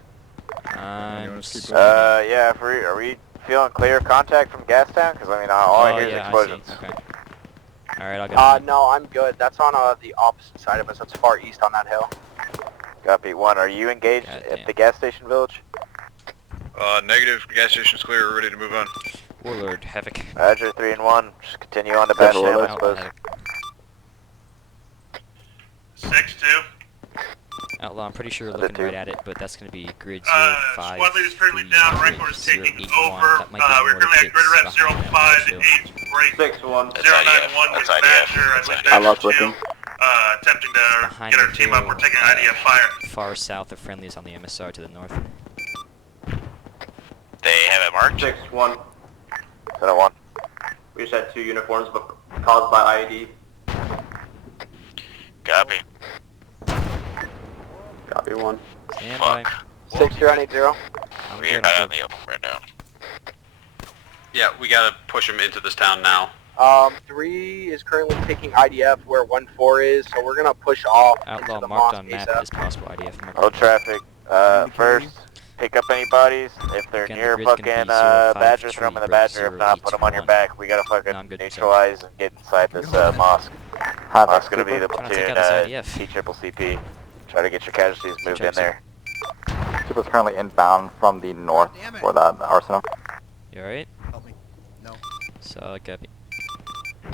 Yeah, are we feeling clear of contact from Gastown? Because, I mean, all I hear is explosions. I see. Okay. Alright, I'll get No, I'm good. That's on the opposite side of us. That's far east on that hill. Copy. 1, are you engaged at the gas station village? Negative. Gas station's clear. We're ready to move on. Warlord Havoc. Roger, 3 and 1. Just continue on to Bastam, I suppose. 6-2. Outlaw, I'm pretty sure you're looking right at it, but that's going to be grid 05. Squad leader's currently down. Rank order's taking 081. over. That might be We're more currently at grid rep behind 05 the and show. 8. Break. 6-1. 091 with Badger. I believe I lost Badger 2. looking. Attempting to Behind get our the team up. hill, We're taking IDF fire. Far south of friendlies on the MSR to the north. They have it marked? 6-1. Set at 1. We just had 2 uniforms but caused by IED. Copy. Copy 1. Stand by. 6-0-80. We're not on the open right now. Yeah, we gotta push them into this town now. 3 is currently taking IDF where 1-4 is, so we're gonna push off Outlaw into the marked mosque on map ASAP. as possible IDF. marked. Road traffic. First, pick up any bodies. If they're Again, the near grid's gonna fucking be 05 Badger, throw them in the Badger. If not, put them on your back. We gotta fucking No, I'm good, neutralize and get inside this mosque. Mosque's gonna be the Trying to take platoon out this IDF. T-CCC. Try to get your casualties moved in there. Super's currently inbound from the north for that arsenal. You alright? So, copy.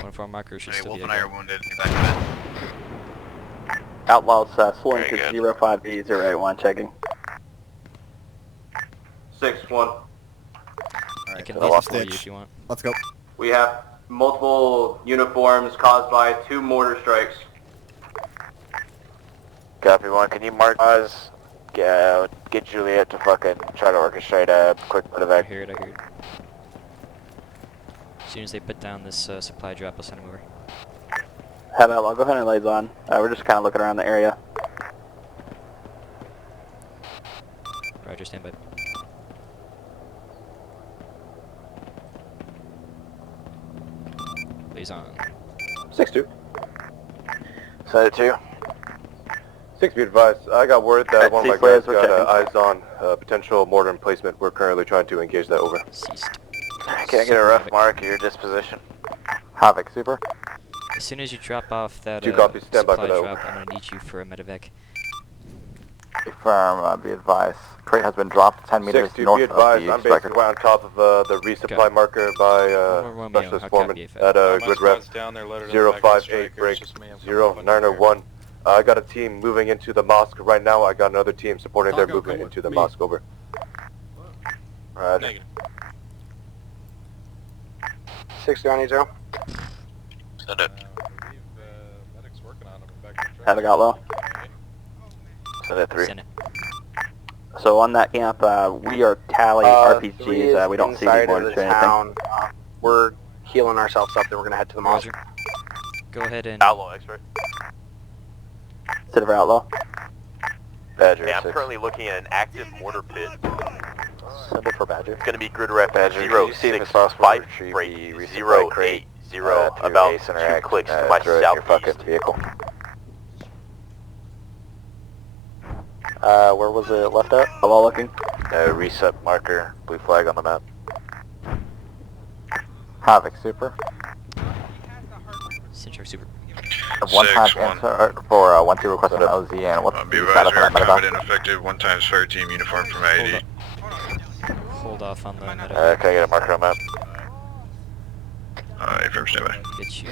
One of our markers should Hey, still Wolf be and I there. are wounded. Get back to bed. Outlaws slowing Very to good. 05B081 checking. 6-1. I can so leave off for you stage. if you want. Let's go. We have multiple uniforms caused by 2 mortar strikes. Copy 1, can you mark us? Get Juliet to fucking try to orchestrate a quick I evac. hear it, I hear it. As soon as they put down this supply drop, I'll send them over. Have Outlaw, go ahead and liaison. We're just kind of looking around the area. Roger, stand by. Liaison. 6-2. Send it to you. 6, be advised. I got word that one of my C-flares, guys we're got checking. eyes on potential mortar emplacement. We're currently trying to engage that over. Ceased. Can I get a rough mark of your disposition? Havoc, super. As soon as you drop off that 2 copies, stand by supply for that drop, over. I'm gonna need you for a medevac. Firm, be advised. Crate has been dropped 10 meters 6-2, north be advised. of I'm the basically striker. right on top of the resupply marker by Romeo, Specialist I'll Foreman copy if at I- grid ref 058 break 0901. I got a team moving into the mosque right now. I got another team supporting their Taco, movement come into the with me. mosque. Over. Roger. 6-0. Send it. Havoc, Outlaw. Send it 3. Send it. So on that camp, we are tally 3 RPGs. is We don't see inside any of mortars the or anything. town. We're healing ourselves up, then we're gonna head to the mosque. Roger. Go ahead and... Outlaw X-ray. Sit over Outlaw. Badger, Hey, I'm 6. currently looking at an active mortar pit. Send it for Badger. It's gonna be grid ref Badger, 065 break 080 about 2 clicks to my your southeast. fucking vehicle. Where was it left at? Outlaw looking. Reset marker, blue flag on the map. Havoc, super. Central Super. One time 6-1. answer for 1-2 request on LZ and what's Be the status advised, on we that are medevac? combat ineffective. 1 times fire team uniform from ID. Hold off on the Can medevac. I get a marker on map? Affirm, stand by. Get you,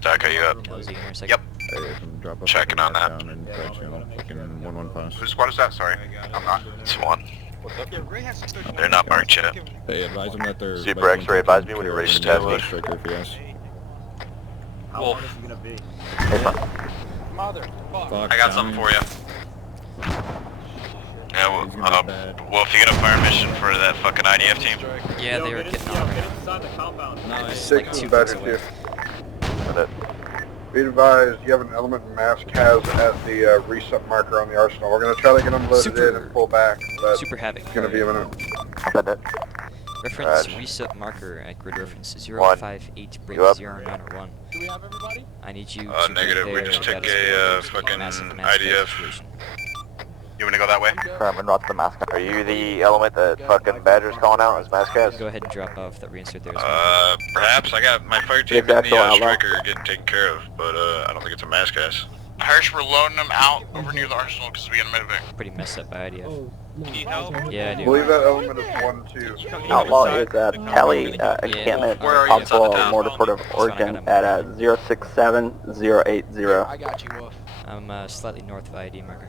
Taka, you up? LZ in a second. Yep. Drop Checking on that. down and side channel. Fucking 1-1 pass. Whose squad is that? Sorry. I'm not. It's 1. They're not marked yet. Hey, advise them that they're... Super X-ray, advise me when you're ready to tap me. Striker if he asks. Wolf, Fuck, I got something for you. Yeah, Wolf, you got a fire mission for that fucking IDF team? Yeah, they were getting on right now. Nice. Like 2 clicks away. Be advised, you have an element mask has at the reset marker on the arsenal. We're going to try to get them loaded in and pull back, but Super Havoc. it's going to be a minute. Reference Roger. reset marker at grid reference 1. 058 break You up? 0901. Do we have everybody? I need you to Negative, we there just took status a, code, fucking massive mass IDF. situation. You wanna go that way? Firm, and what's the mask? Are you the element that fucking Badger's calling out as Mascaz? Go ahead and drop off that reinsert there as well. Perhaps. I got my fire team and the striker getting taken care of, but I don't think it's a mass gas. Hirsch, we're loading them out over near the arsenal because we got a medevac. Pretty messed up by IDF. You need help? Yeah, I I do. believe that element is 1-2. Outlaw is tally encampment Where are you? possible mortar port of origin at 067080. I got you, Wolf. I'm slightly north of ID marker.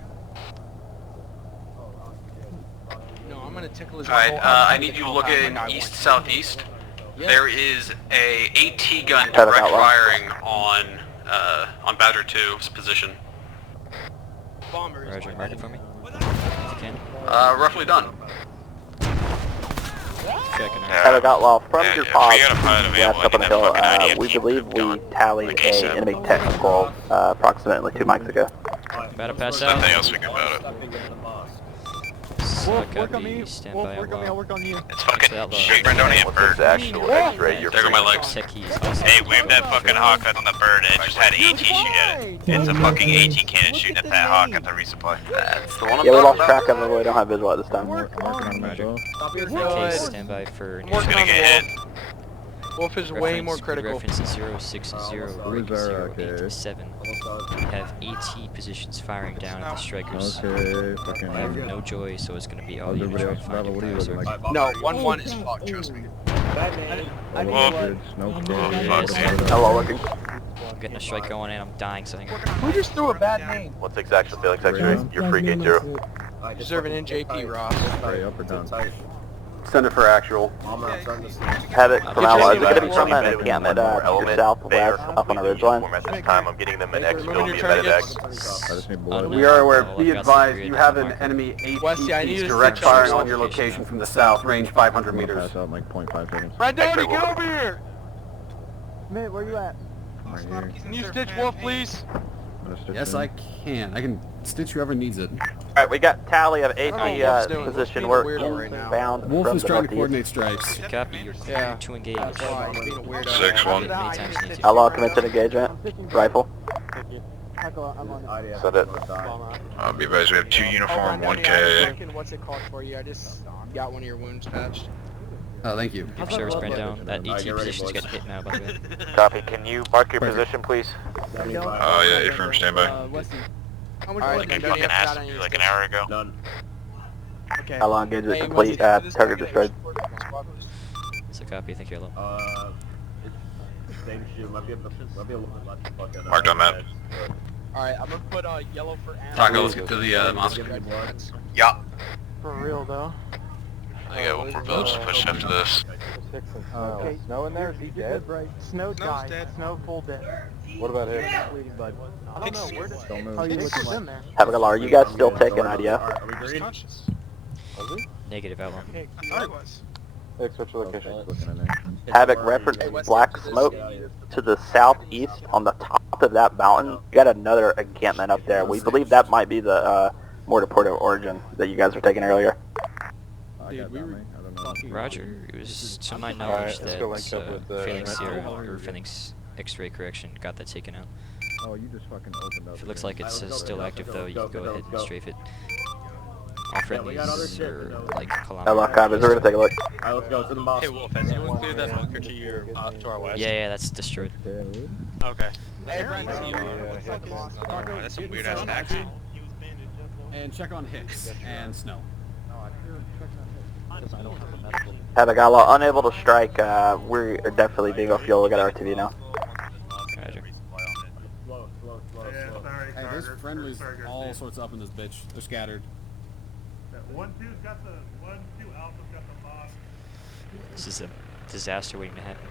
No, I'm gonna tickle his Alright, hole. I need you looking east-southeast. Yeah. There is a AT gun Kind of direct outlaw. firing on Badger 2's position. Roger, mark it for me. If you can. Roughly done. Checking out. Havoc Outlaw, from your pod, got a pilot available, west up on the hill, I need that fucking we IDF believe we tallied Like a ASAP. enemy technical approximately 2 mics ago. About to pass out. Nothing else we can about it. Wolf, work on me. Stand Wolf, by work on me. I'll outlaw. work on you. It's fucking Outlaw. straight Brandonian What's bird. his actual X-ray? You're There go my free. legs. Techies also. Hey, wave that fucking hawk at on the bird. It just had AT shoot at it. It's a fucking AT cannon shooting at that hawk at the resupply. That's the one I'm Yeah, we talking lost about. track of it, we don't have visual at this time. I'm working on him as well. Stop your In that case, good. stand by for I'm working gonna on get Wolf. Wolf is way more critical. Reference is 060 break Who's there? Okay. 087. We have AT positions firing down at the strikers. Okay, fucking... I have no joy, so it's gonna be all How's units everybody trying else? to find Bravo, what are you fire looking source. like? No, 1-1 is fucked, trust me. I mean, Hello, looking. I'm getting a strike going and I'm dying, so who just threw a bad name? What's the exact feeling section? You're free gate 0. Deserve an NJP, Ross. Up or down? Send it for actual. Have it from Outlaw. Is it going to be from an encampment your southwest up on a ridgeline? At this time, I'm getting them an X. It'll be a medivac. We are aware. Be advised, you have an enemy 8 east direct firing on your location from the south, range 500 meters. Pass out in like 0.5 seconds. Brandoni, get over here! Mate, where you at? Right here. Can you stitch Wolf, please? Yes, I can. I can stitch whoever needs it. Alright, we got tally of AP position. We're inbound. Wolf from is the trying to northeast. coordinate strikes. Copy, you're clear to engage. 6-1. Many times you need to. Outlaw commenced engagement. Rifle. Send it. Be advised, we have 2 uniform, 1 K. What's it called for you? I just got one of your wounds patched. Oh, thank you. Give service Brandon. That ET position's getting hit now, by the way. Copy. Can you mark your position, please? Yeah, affirm, standby. Alright, Like I fucking asked you like an hour ago. None. Okay. Outlaw engagement complete. Target destroyed. So copy, thank you, hello. It's same shit. Might be a little bit less fucking. Marked on map. Alright, I'm gonna put yellow for ammo. Taco, let's get to the mosque. Yeah. For real though. I got one more village to push after this. Okay. Snow in there? Is he dead? Snow died. dead. Snow full dead. What about him? Bleeding blood. I don't know. Where does Don't move. how you looking like? In there? Havoc Alar, you guys still taking idea? Are we green? Negative outlaw. I thought it was. Switch location. Looking in there. Havoc reference black smoke to the southeast on the top of that mountain. You got another encampment up there. We believe that might be the mortar port of origin that you guys were taking earlier. I got that, mate. I don't know. Roger, it was to my knowledge let's go link up with, Phoenix Sierra, or Phoenix X-ray correction, got that taken out. Oh, you just fucking opened up. If it looks like it's still active though, you can go ahead and strafe it. All friendlies are like Outlaw Cobbers, we're gonna take a look. Alright, let's go to the mosque. Hey Wolf, has anyone cleared that bunker to your to our west? Yeah, that's destroyed. Okay. Hey, Brandon. That's some weird ass hacks. And check on Hicks and Snow. Havoc Outlaw, unable to strike. We're definitely being off fuel. We got our RTV now. Roger. Hey, there's friendlies all sorts up in this bitch. They're scattered. This is a disaster waiting to happen.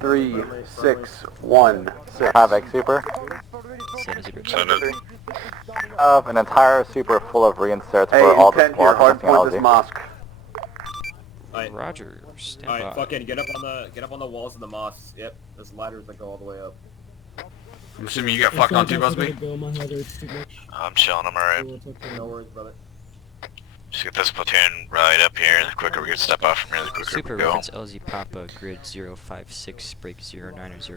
3, 6, 1, 6. Havoc Super. Send a super. Send it. Of an entire super full of reinserts Hey, for all the intent here, squad hard point technology. this mosque. Roger, stand Alright, by. fucking get up on the walls of the mosque. Yep, there's ladders that go all the way up. I'm assuming you got fucked on too, Busby? I'm chilling, I'm alright. No worries, brother. Just get this platoon right up here. The quicker we can step off from here, the quicker Super we go. reference LZ Papa grid 056 break 090.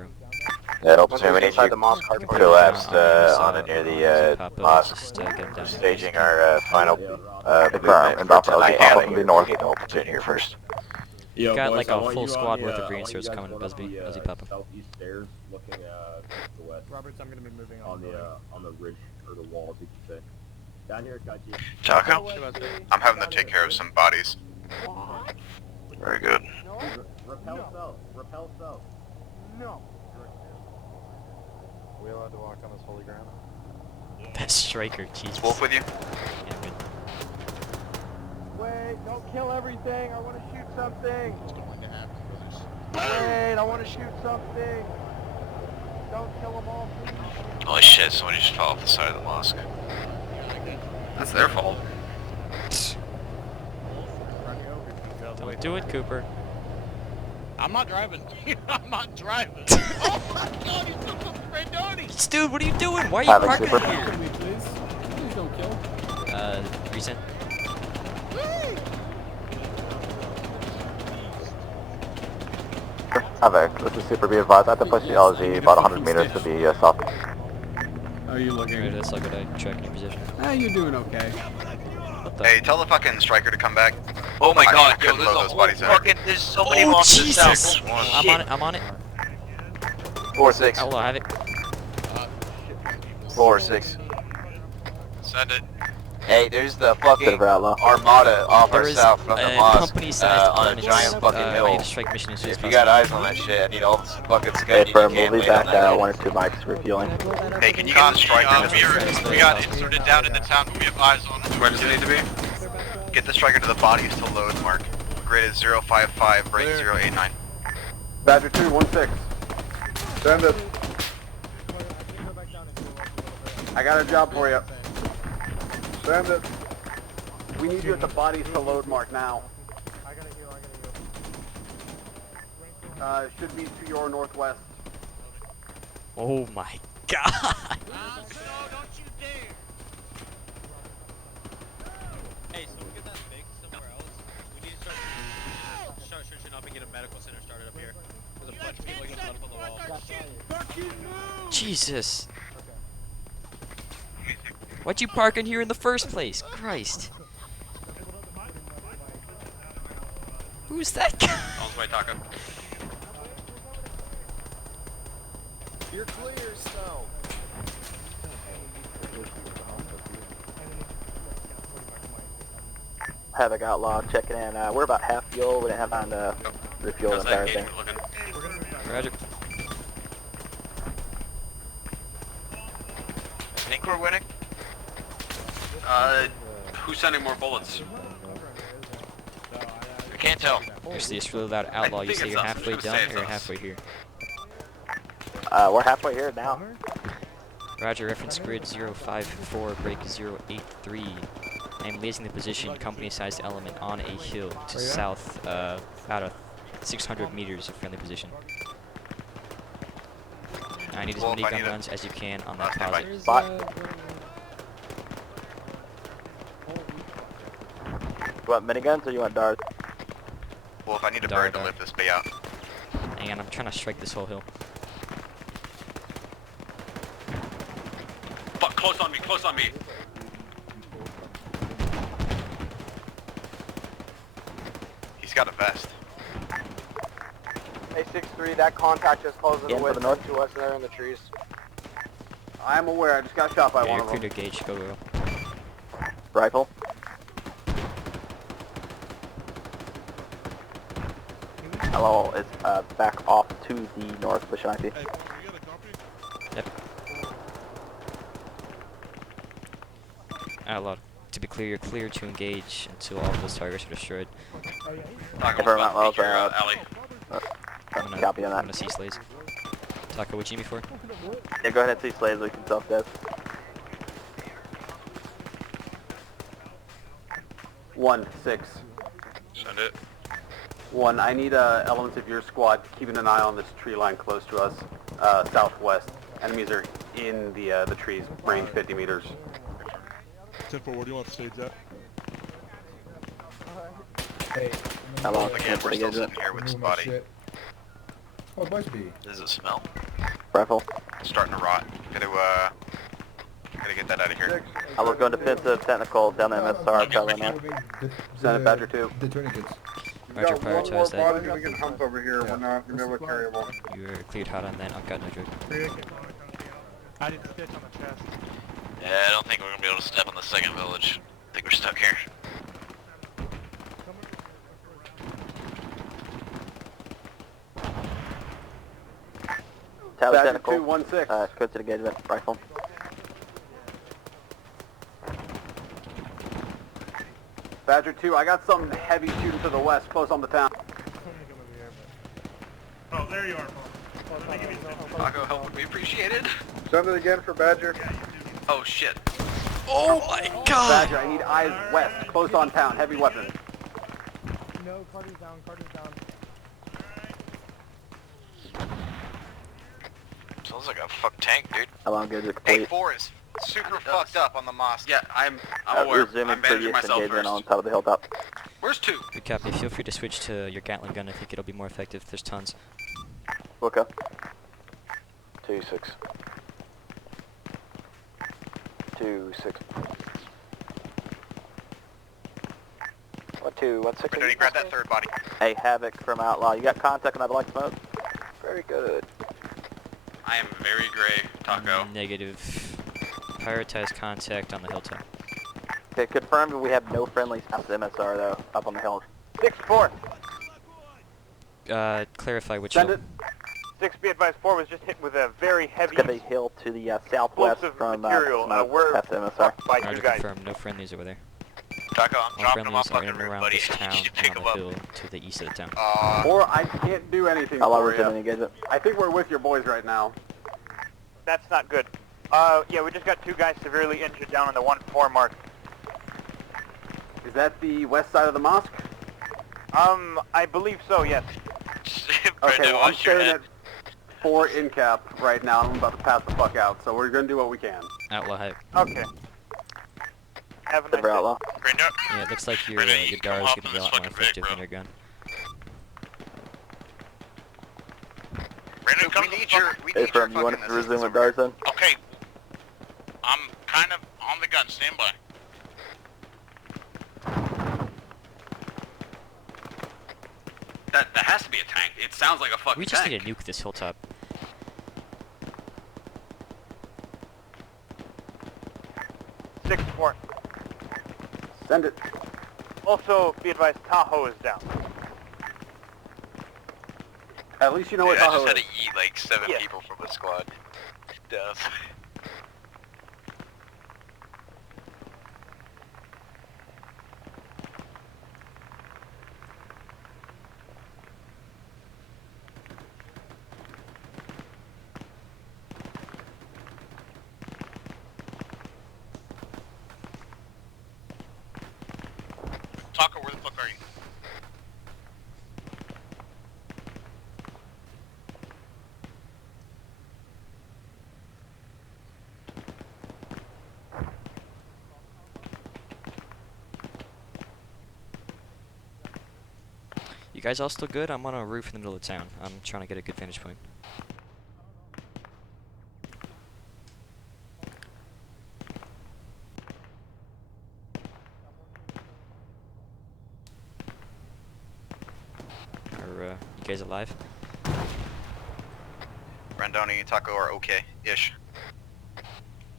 Yeah, no platoon, we need you the mosque hard point. collapsed on it near the mosque. Just get him down. Staging our final Confirm, inbound for LZ Papa from the north. Get the whole platoon here first. Yo, Got boys, like I a want full you squad on worth the, of I want reinserts you guys coming, going up Busby, the, LZ Papa. southeast stairs, looking to the west. Roberts, I'm gonna be moving on the ridge or the walls, you could say. Down here, got you. Taco? I'm having to take care of some bodies. Very good. Repel south. Repel south. No. Are we allowed to walk on this holy ground? That striker, Jesus. Wolf with you? Yeah, good. Wait, don't kill everything. I want to shoot something. What's going to happen? Wait, I want to shoot something. Don't kill them all, please. Holy shit, somebody just fell off the side of the mosque. That's their fault. Don't do it, Cooper. I'm not driving. I'm not driving. Oh my god, he took a Brandoni! Dude, what are you doing? Why are you Havoc parking Super. here? Can we please? Please don't kill. Recent. Havoc, this is Super. Be advised. I have to push the LZ about 100 meters to the south. How are you looking? Alright, that's like a tracking your position. You're doing okay. What the? Hey, tell the fucking striker to come back. Oh my god, I yo, couldn't there's blow a those whole bodies out. fucking, there's so many Oh, monsters Jesus! now. I'm on it, I'm on it. 4-6. Outlaw, have it. 4-6. Send it. Hey, there's the fucking armada off our south from the mosque on a giant fucking hill. If you got eyes on that shit, I need all this fucking scud you can we'll be lay back on that. 1 or 2 mics refueling. Hey, can you get the striker? We got inserted down in the town, but we have eyes on it. Where does it need to be? Get the striker to the bodies to load, Mark. Grid is 055, break 089. Badger 2-1-6. Send it. I got a job for you. Send it. We need you at the bodies to load mark now. I gotta heal. Should be to your northwest. Oh my god! Hey, so we get that big somewhere else. We need to start shooting up and get a medical center started up here. There's a bunch of people getting up on the wall. Jesus! Why'd you park in here in the first place? Christ! Who's that guy? On his way, Taco. You're clear, so. Havoc Outlaw checking in. We're about half fuel. We didn't have time to refuel the entire thing. Roger. I think we're winning. Who's sending more bullets? I can't tell. Here's this really loud outlaw. You say you're halfway done or you're halfway here? We're halfway here now. Roger, reference grid 054, break 083. I am lasing the position, company-sized element on a hill to south, about 600 meters of friendly position. I need as many gun runs as you can on that positive. You want miniguns or you want darts? Well, if I need a bird to lift this bay out. Hang on, I'm trying to strike this whole hill. Fuck, close on me, close on me. He's got a vest. A63, that contact is closing the way to us there in the trees. I'm aware, I just got shot by one of them. Clear to gauge, go. Rifle. Hello, it's back off to the north, Vishanti. Yep. Outlaw. To be clear, you're clear to engage until all of those targets are destroyed. Confirm Outlaws are alley. Copy on that. I'm gonna see Slays. Taco, what you need me for? Yeah, go ahead and see Slays, we can self-death. 1-6. Send it. 1, I need elements of your squad keeping an eye on this tree line close to us, southwest. Enemies are in the trees, range 50 meters. 10-4, where do you want the stage at? Hey. Hello, again, we're still sitting here with this body. Oh, must be. Does it smell? Rifle. It's starting to rot. Gotta get that out of here. I was going defensive, technical, down the MSR, traveling now. Send it, Badger 2. The tourniquets. Roger, prioritize that. We can hump over here. We're not gonna be able to carry them all. You're cleared hot on that. I've got no joke. I did stitch on the chest. Yeah, I don't think we're gonna be able to step on the second village. I think we're stuck here. Tally Badger technical. 2-1-6. Code to engagement, rifle. Badger 2, I got something heavy shooting to the west, close on the town. Oh, there you are, Taco, help would be appreciated. Send it again for Badger. Oh shit. Oh my god! Badger, I need eyes west, close on town, heavy weapon. No, Carter's down, Carter's down. Sounds like a fuck tank, dude. How long is it complete? A4 is super fucked up on the mosque. Yeah, I'm aware. Resuming I'm managing previous myself engagement first. on top of the hilltop. Where's 2? Good copy. Feel free to switch to your Gatling gun. I think it'll be more effective. There's tons. Okay. 2-6. 2-6. 1-2, 1-6. Brady, grab that third body. Hey, Havoc from Outlaw. You got contact on that black smoke? Very good. I am very gray, Taco. Negative. Prioritize contact on the hilltop. Okay, confirmed we have no friendlies past the MSR though, up on the hill. 6-4. Clarify which Send hill. it. 6, be advised, 4 was just hit with a very heavy It's gonna be hill to the southwest from material. we're We're past the MSR. marked by Roger, two guys. confirm. No friendlies over there. Taco, I'm All dropping them friendlies off are in on the and roof, around buddy. this town You should pick and them on up. the hill to the east of the town. Or I can't do anything How long for was you. it engagement? I think we're with your boys right now. That's not good. Yeah, we just got 2 guys severely injured down on the 1-4 mark. Is that the west side of the mosque? I believe so, yes. Okay, well, I'm staying at 4 in cap right now. I'm about to pass the fuck out, so we're gonna do what we can. Outlaw height. Okay. Have a nice day. Outlaw. Yeah, it looks like your guard is going to be a lot more effective than your gun. Brandon, come we need your you want us to resume with Dars then? Okay. I'm kind of on the gun. Stand by. That has to be a tank. It sounds like a fucking We just tank. need to nuke this hilltop. Six 4. Send it. Also, be advised, Tahoe is down. At least you know what I Tahoe just had is. to eat like 7 people from the squad. Death. Taco, where the fuck are you? You guys all still good? I'm on a roof in the middle of town. I'm trying to get a good vantage point. Are you guys alive? Brandoni and Taco are okay-ish.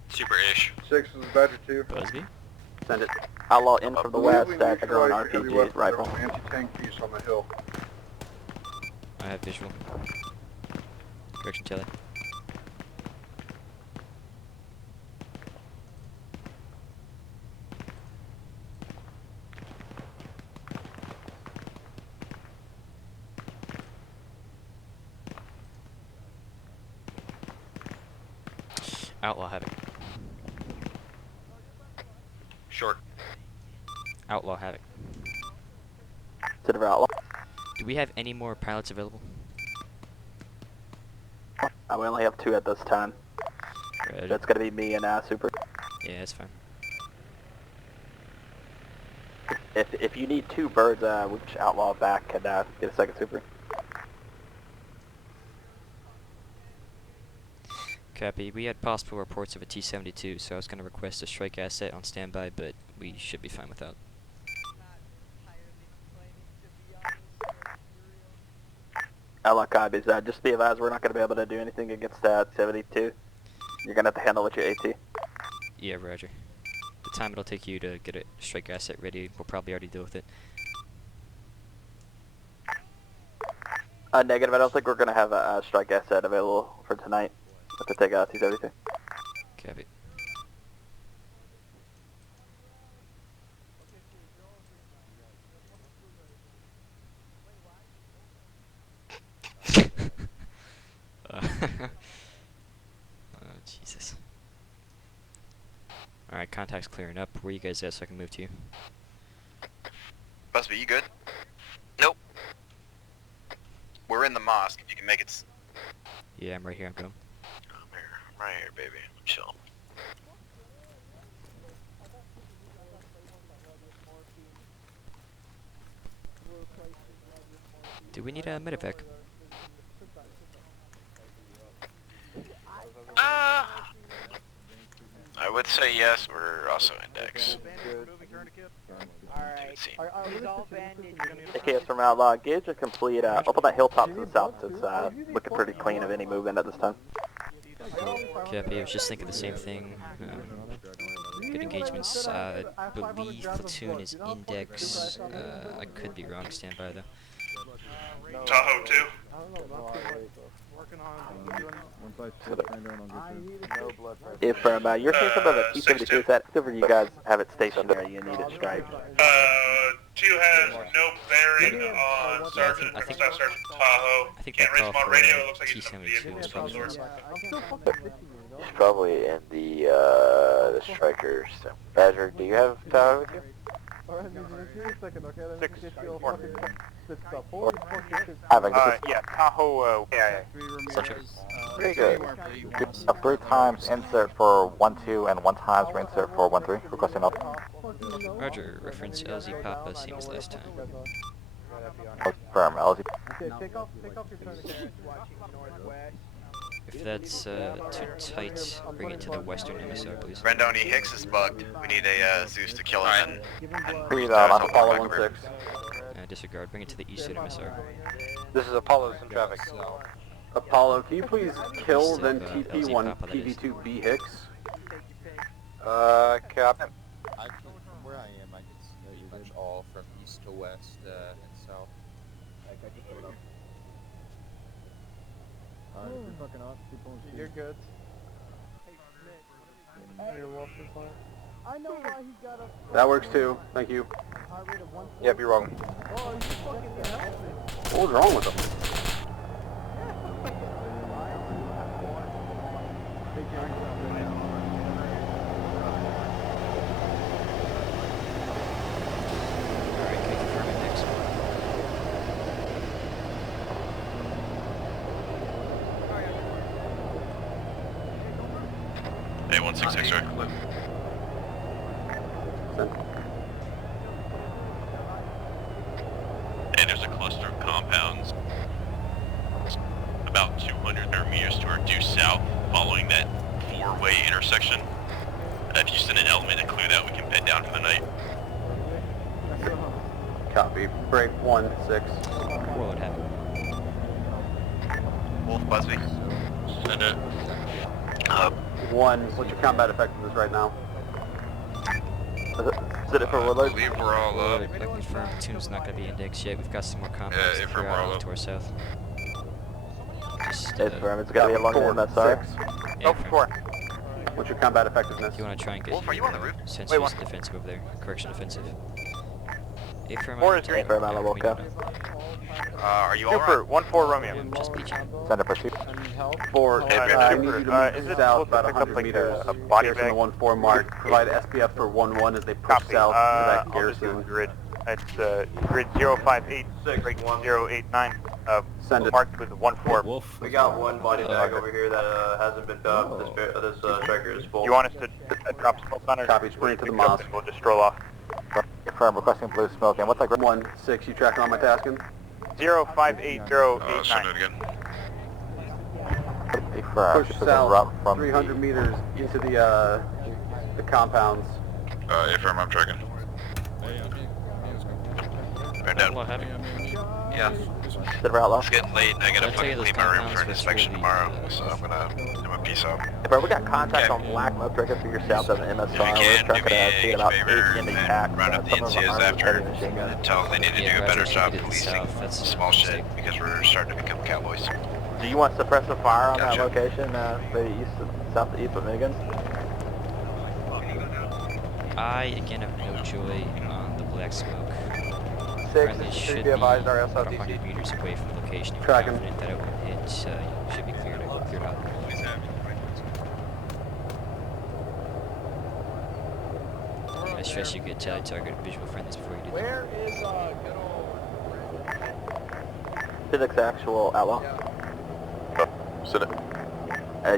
Super-ish. 6 is Badger 2. Busby? Send it. Outlaw in from the west, we I got an neutralized your heavy RPG weapons. rifle. There's an anti-tank piece on the hill. I have visual. Correction, Taylor. Outlaw Havoc. Short. Outlaw Havoc. To the Outlaw. Do we have any more pilots available? We only have 2 at this time. Roger. That's gonna be me and Super. Yeah, that's fine. If you need 2 birds, which Outlaw back can get a second Super. Copy. We had possible reports of a T-72, so I was going to request a strike asset on standby, but we should be fine without. Outlaw copies. Just be advised, we're not gonna be able to do anything against that 72. You're gonna have to handle with your AT. Yeah, roger. The time it'll take you to get a strike asset ready, we'll probably already deal with it. Negative. I don't think we're gonna have a strike asset available for tonight. Have to take out T-72. Copy. Oh, Jesus. Alright, contact's clearing up. Where you guys at so I can move to you? Busby, you good? Nope. We're in the mosque. If you can make it. Yeah, I'm right here. I'm going. I'm right here, baby. Chill. Do we need a medevac? I would say yes. We're also index. Alright. Are these all bandaged? AKS from Outlaw. Gauge are complete. Up on that hilltop to the south. It's looking pretty clean of any movement at this time. Copy. I was just thinking the same thing. good engagements. I believe platoon is index. I could be wrong. Stand by though. Tahoe 2. Working on Once I sit down, I'll get No blood pressure. If you're saying something about the T-72, is that over you guys have it stationed there, you need it strike? 2 has no bearing on Sergeant, Staff Sergeant Tahoe. I think Can't that reach him call on for radio, it looks like he's in a T-72 vehicle was of some probably sort. He's probably in the strikers. Badger, do you have Tahoe with you? Alright, give me a second, okay? Let me 6, get your 4. fucking stuff. Tahoe, Very good. 3 times insert for 1-2 and 1 times for insert for 1-3. Requesting up. Roger. Reference LZ Papa, same as last time. Confirm, LZ. Okay, take off your tourniquet. If that's too tight, bring it to the western MSR, please. Brandoni, Hicks is bugged. We need a Zeus to kill him Read on Apollo 1-6. Disregard, bring it to the eastern MSR. This is Apollo's in traffic. Apollo, can you please kill then TP1 PV2B Hicks? Captain. From where I am, I can see pretty much all from east to west and south. You're fucking off. Keep on You're good. You're welcome. I know why he got up. That works too. Thank you. Yep, you're wrong. What was wrong with him? Alright, can you confirm it next? Hey, 1-6 X-ray. Hey, there's a cluster of compounds about 200 meters to our due south following that 4-way intersection. If you send an element to clear that, we can bed down for the night. Copy. Break 1-6. What would happen? Wolf Busby. Send it. 1. What's your combat effectiveness right now? Is it for I Woodland? believe we're all up. I confirm platoon's not going to be indexed yet. We've got some more combat Yeah, to if clear we're out all up. to our south. Just, Confirm, it's gotta be along the MSR. yeah, 4. What's your combat effectiveness? if you want to try and get Wolf, are you on the roof? sensors defensive over there. Correction defensive. Affirm, 4 is green. Affirm, Alawoka. Are you all right? Super, 1-4 Romeo. Just beach it. Send a pursuit. 4. Hey, I Brandon. need you to Is move it south supposed to about pick up 100 like meters. a body Garrison bag? the 1-4 mark. Provide SPF for 1-1 as they push south to that I'll just do garrison. grid. It's grid 0586.089. Send it. Marked with 1-4. Wolf. We got one body bag over here that hasn't been picked up. This striker is full. You want us to drop smoke on it? Copy, sprint to the mosque. We'll just stroll off. Confirm, requesting blue smoke. And what's that? 1-6, you tracking on my tasking? 058089. Send it again. Affirm. Push south 300 meters into the compounds. Affirm, I'm tracking. Brandon. What happened? Yeah. Sit for outlaw. It's getting late. I gotta I'll tell you fucking those leave my room compounds for an was inspection really, tomorrow, so I'm gonna peace out. Affirm, we got contact Okay. on Black Smoke directly for your south of the MSR. If you We're can, do tracking me at a about favor 8 in the attack. and round up the Some of our NCOs armors after heavy machine guns. and tell them they need to Yeah, do a better Roger, job should be to the policing south. That's small a shit mistake. because we're starting to become cowboys. Do you want suppressive fire on Gotcha. that location, maybe south to east of Miggins? I, again, have no joy on the black smoke. 6, Friendly should be be advised our about SLTC. 100 meters away from the location. If you're Tracking. confident that it will hit, should be cleared out. I stress you get tally target visual friendlies before you do that. Where is good old Physics actual outlaw. Send it.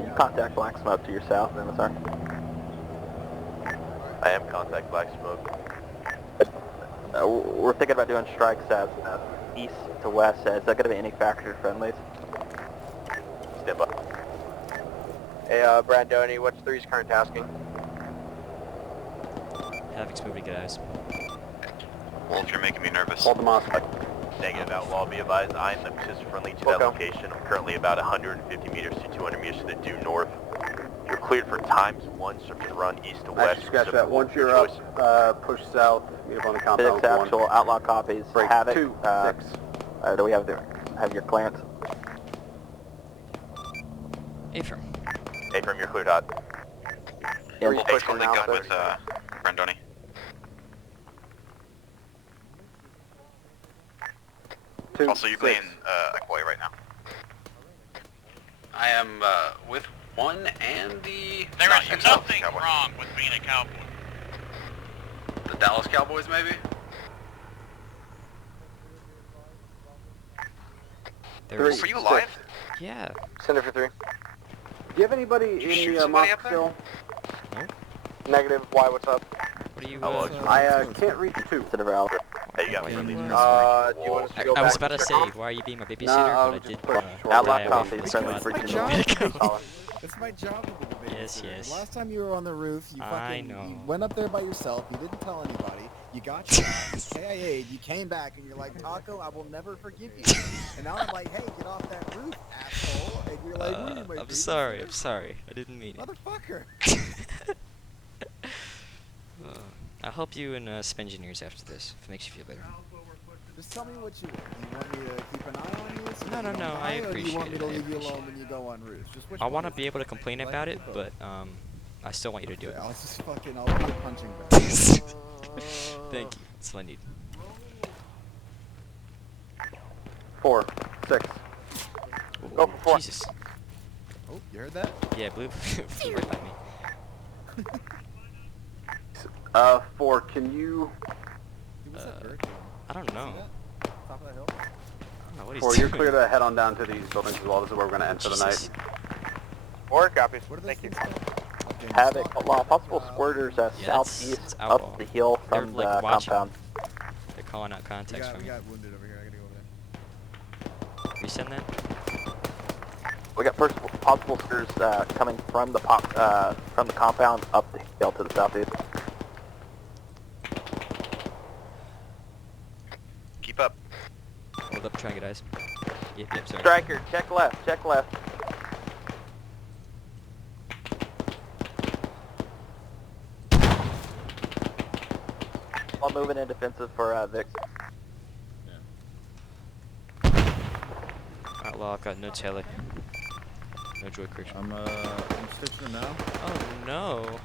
You contact Black Smoke to your south, MSR. I am contact Black Smoke. We're thinking about doing strikes east to west. Is that going to be any factor friendlies? Stand by. Hey, Brandoni, what's 3's current tasking? Havoc's moving to get eyes. Wolf, you're making me nervous. Hold the mosque. Negative outlaw, be advised. I am the just friendly to that location. I'm currently about 150 meters to 200 meters to the due north. You're cleared for times 1, so if you run east to west. Scratch that. Once you're up, push south, meet up on the compound. 6 actual outlaw copies. Break. Havoc. 2, 6. Do we have your clearance? Affirm. Affirm, you're cleared hot. Hey, pushing link up with Brandoni. Also, you're playing Akboy right now. I am with one and the... There is nothing wrong with being a cowboy. The Dallas Cowboys, maybe? There's... Are you alive? Yeah. Center for 3. Do you have anybody in the mock still? No. Negative. Why? What's up? What are you? I can't reach 2. Center Alpha. Hey, you got me. Do you want us to go I was back about to say, why are you being my babysitter? No, but I did. Outlaw copies. Friendly for freaking. It's my job to be the babysitter. Yes, yes. Last time you were on the roof, you I fucking know. you went up there by yourself. You didn't tell anybody. You got shot. KIA'd. You came back and you're like, Taco, I will never forgive you. And now I'm like, hey, get off that roof, asshole. And you're like, what are you, my I'm sorry. I'm sorry. I didn't mean it. motherfucker? I'll help you in Spengineers after this, if it makes you feel better. Just tell me what you want. Do you want me to keep an eye on you? So No, you no, don't no, die, I or do appreciate you want me to it, I leave you appreciate alone when you go on roofs? Just which I one want to is be it? able to complain Like about it, both. but I still want you to do it. I'll just fucking, I'll be a punching bag. Thank you. That's what I need. 4, 6. Go for 4. Jesus. Oh, you heard that? Yeah, blue flew right by me. 4. Can you? I don't know. Top of the hill? I don't know what he's 4, doing. you're clear to head on down to these buildings as well. This is where we're gonna end for the night. 4 copies. Thank you. Havoc. Outlaw. Possible squirters Yeah, southeast that's up outlaw. the hill They're, from like, the watching. compound. They're calling out contacts from We me. got wounded over here. I gotta go over there. Resend that? We got possible squirters coming from the compound up the hill to the southeast. Keep up. Hold up, try and get eyes. Yep, sorry. Striker, check left. Check left. I'm moving in defensive for Vic. Outlaw, I've got no tele. No joy creation. I'm stitching him now. Oh no.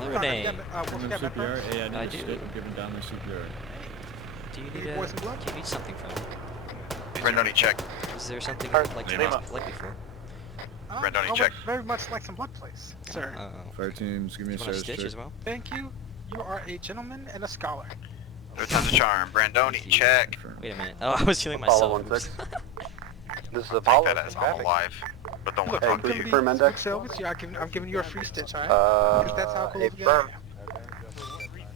Lemonade. CPR? Yeah, I do. I'm giving down the CPR. Do you need something from me? Brandoni, check. Is there something you'd like to like before? Brandoni, check. Very much like some blood, please, sir. Fire teams, give me a You want a status stitch check. as well? Thank you. You are a gentleman and a scholar. Third time's a charm. Brandoni, check. Wait a minute. Oh, I was healing Apollo myself. 1-6. This is Take Apollo. that as I'm alive, but don't let Hey, on could to you you. confirm index? I'm giving you a free stitch, alright? Because that's how close we are.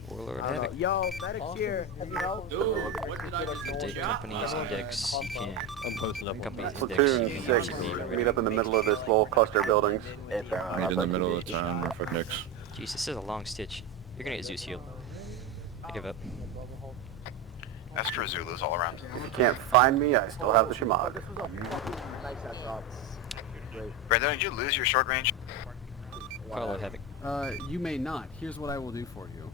Warlord Havoc. Yo, medics here. You know? Update company's index. You can't. I'm posting up company's index. Platoon You 6. should be ready. Meet up in the middle of this little cluster of buildings. Meet in the middle of the town, Norfolk Nicks. Jeez, this is a long stitch. You're gonna get Zeus healed. I give up. Ask for Zulus all around. If you can't find me, I still have the Shimag. Brandoni, did you lose your short range? Follow Havoc. You may not. Here's what I will do for you.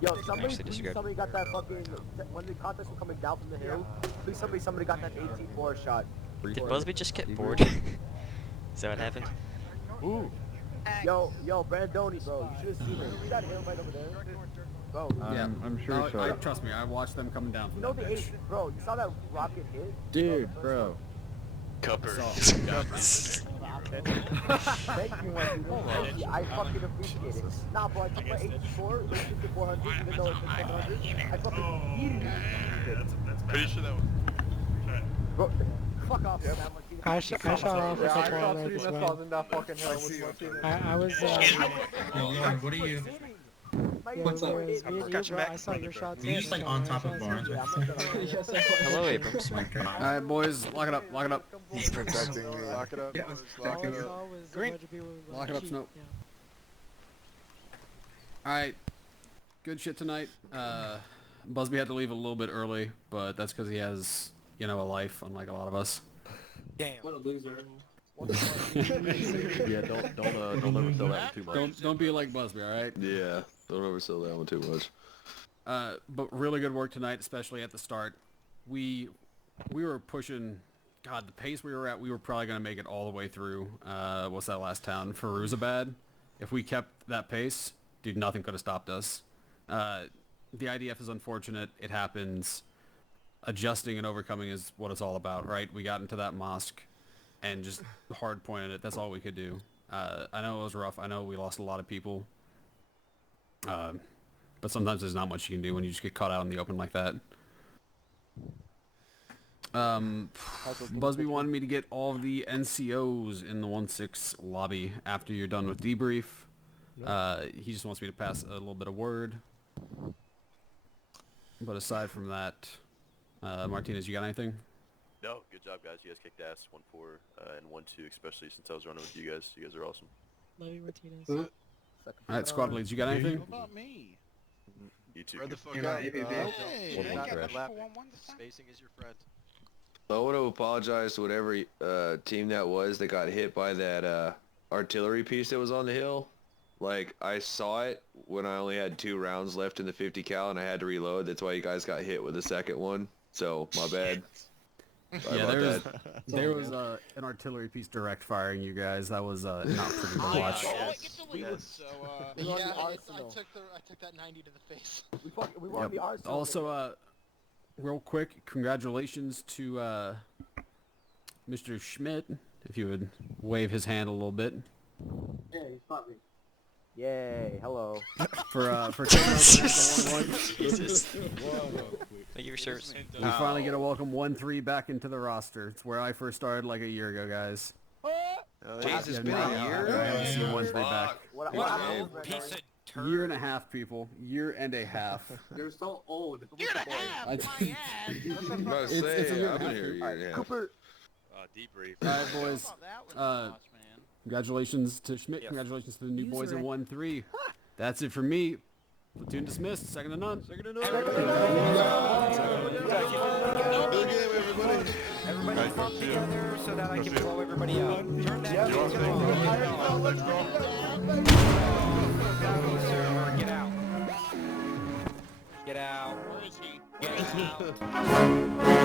Yo, somebody, Actually please, disregard. somebody got that fucking, when the contacts were coming down from the hill, please somebody got that 18-4 shot. Did Busby just get bored? Is that what happened? Ooh. Yo, Brandoni, bro, you should have seen it. You see that hill right over there? Bro, Yeah, I'm sure so. trust me, I watched them coming down. you know the 8, bro, you saw that rocket hit? Dude, bro. Cupper. Thank you, I fucking appreciate it. Nah, bro, I took my 84, which is the 400, even though it's the 700. I fucking needed it. Pretty sure that was... Bro, fuck off, man. I shot off a couple saw of 3 as well. missiles in that fucking hill with my team. I was, Lord, what are you? What's up? I saw your shots. Are you just like on top of Barnes? Hello, Abrams. Alright, boys, lock it up, lock it up. Protecting me. Lock it up. Yeah, Lock it it up. Green. Lock it up, Snow. Alright, good shit tonight. Busby had to leave a little bit early, but that's because he has, you know, a life, unlike a lot of us. Damn. What a loser. Yeah, don't oversell that one too much. Don't be like Busby, all right? Yeah, don't oversell that one too much. But really good work tonight, especially at the start. We were pushing. God, the pace we were at, we were probably going to make it all the way through. What's that last town? Firuzabad. If we kept that pace, dude, nothing could have stopped us. The IDF is unfortunate. It happens. Adjusting and overcoming is what it's all about, right? We got into that mosque and just hard pointed it. That's all we could do. I know it was rough. I know we lost a lot of people. But sometimes there's not much you can do when you just get caught out in the open like that. Busby wanted me to get all of the NCOs in the 1-6 lobby after you're done with debrief. He just wants me to pass a little bit of word. But aside from that, Martinez, you got anything? No, good job, guys. You guys kicked ass 1-4 and 1-2, especially since I was running with you guys. You guys are awesome. Love you, Martinez. All right, squad leads, you got anything? What about me? You too. Where the fuck You're out? not ABB. Hey, One man, crash. spacing is your friend. I want to apologize to whatever team that was that got hit by that artillery piece that was on the hill. Like, I saw it when I only had 2 rounds left in the 50 cal and I had to reload. That's why you guys got hit with the second one. So, my bad. Sorry Yeah, about there was an artillery piece direct firing you guys. That was not pretty to watch. Yeah, I took that 90 to the face. We won the arsenal. Also, real quick, congratulations to Mr. Schmidt. If you would wave his hand a little bit. Yeah, he's fought me. Yay, hello. For taking over the 1-1. Jesus. Thank you for service. We finally get to welcome 1-3 back into the roster. It's where I first started like a year ago, guys. Jesus, it's been a year? I haven't seen 1-3 back. What Piece of turd. Year and a half, people. Year and a half. They're so old. Year and a half, my ass. It's a year and a half. here a year and a half. Cooper. Debrief. All right, boys. Congratulations to Schmidt. Congratulations to the new boys in 1-3. That's it for me. Platoon dismissed. Second to none. Second to none. Everybody come together so that I can blow everybody out. Turn that server. Get out. Get out. Where is he? Get out.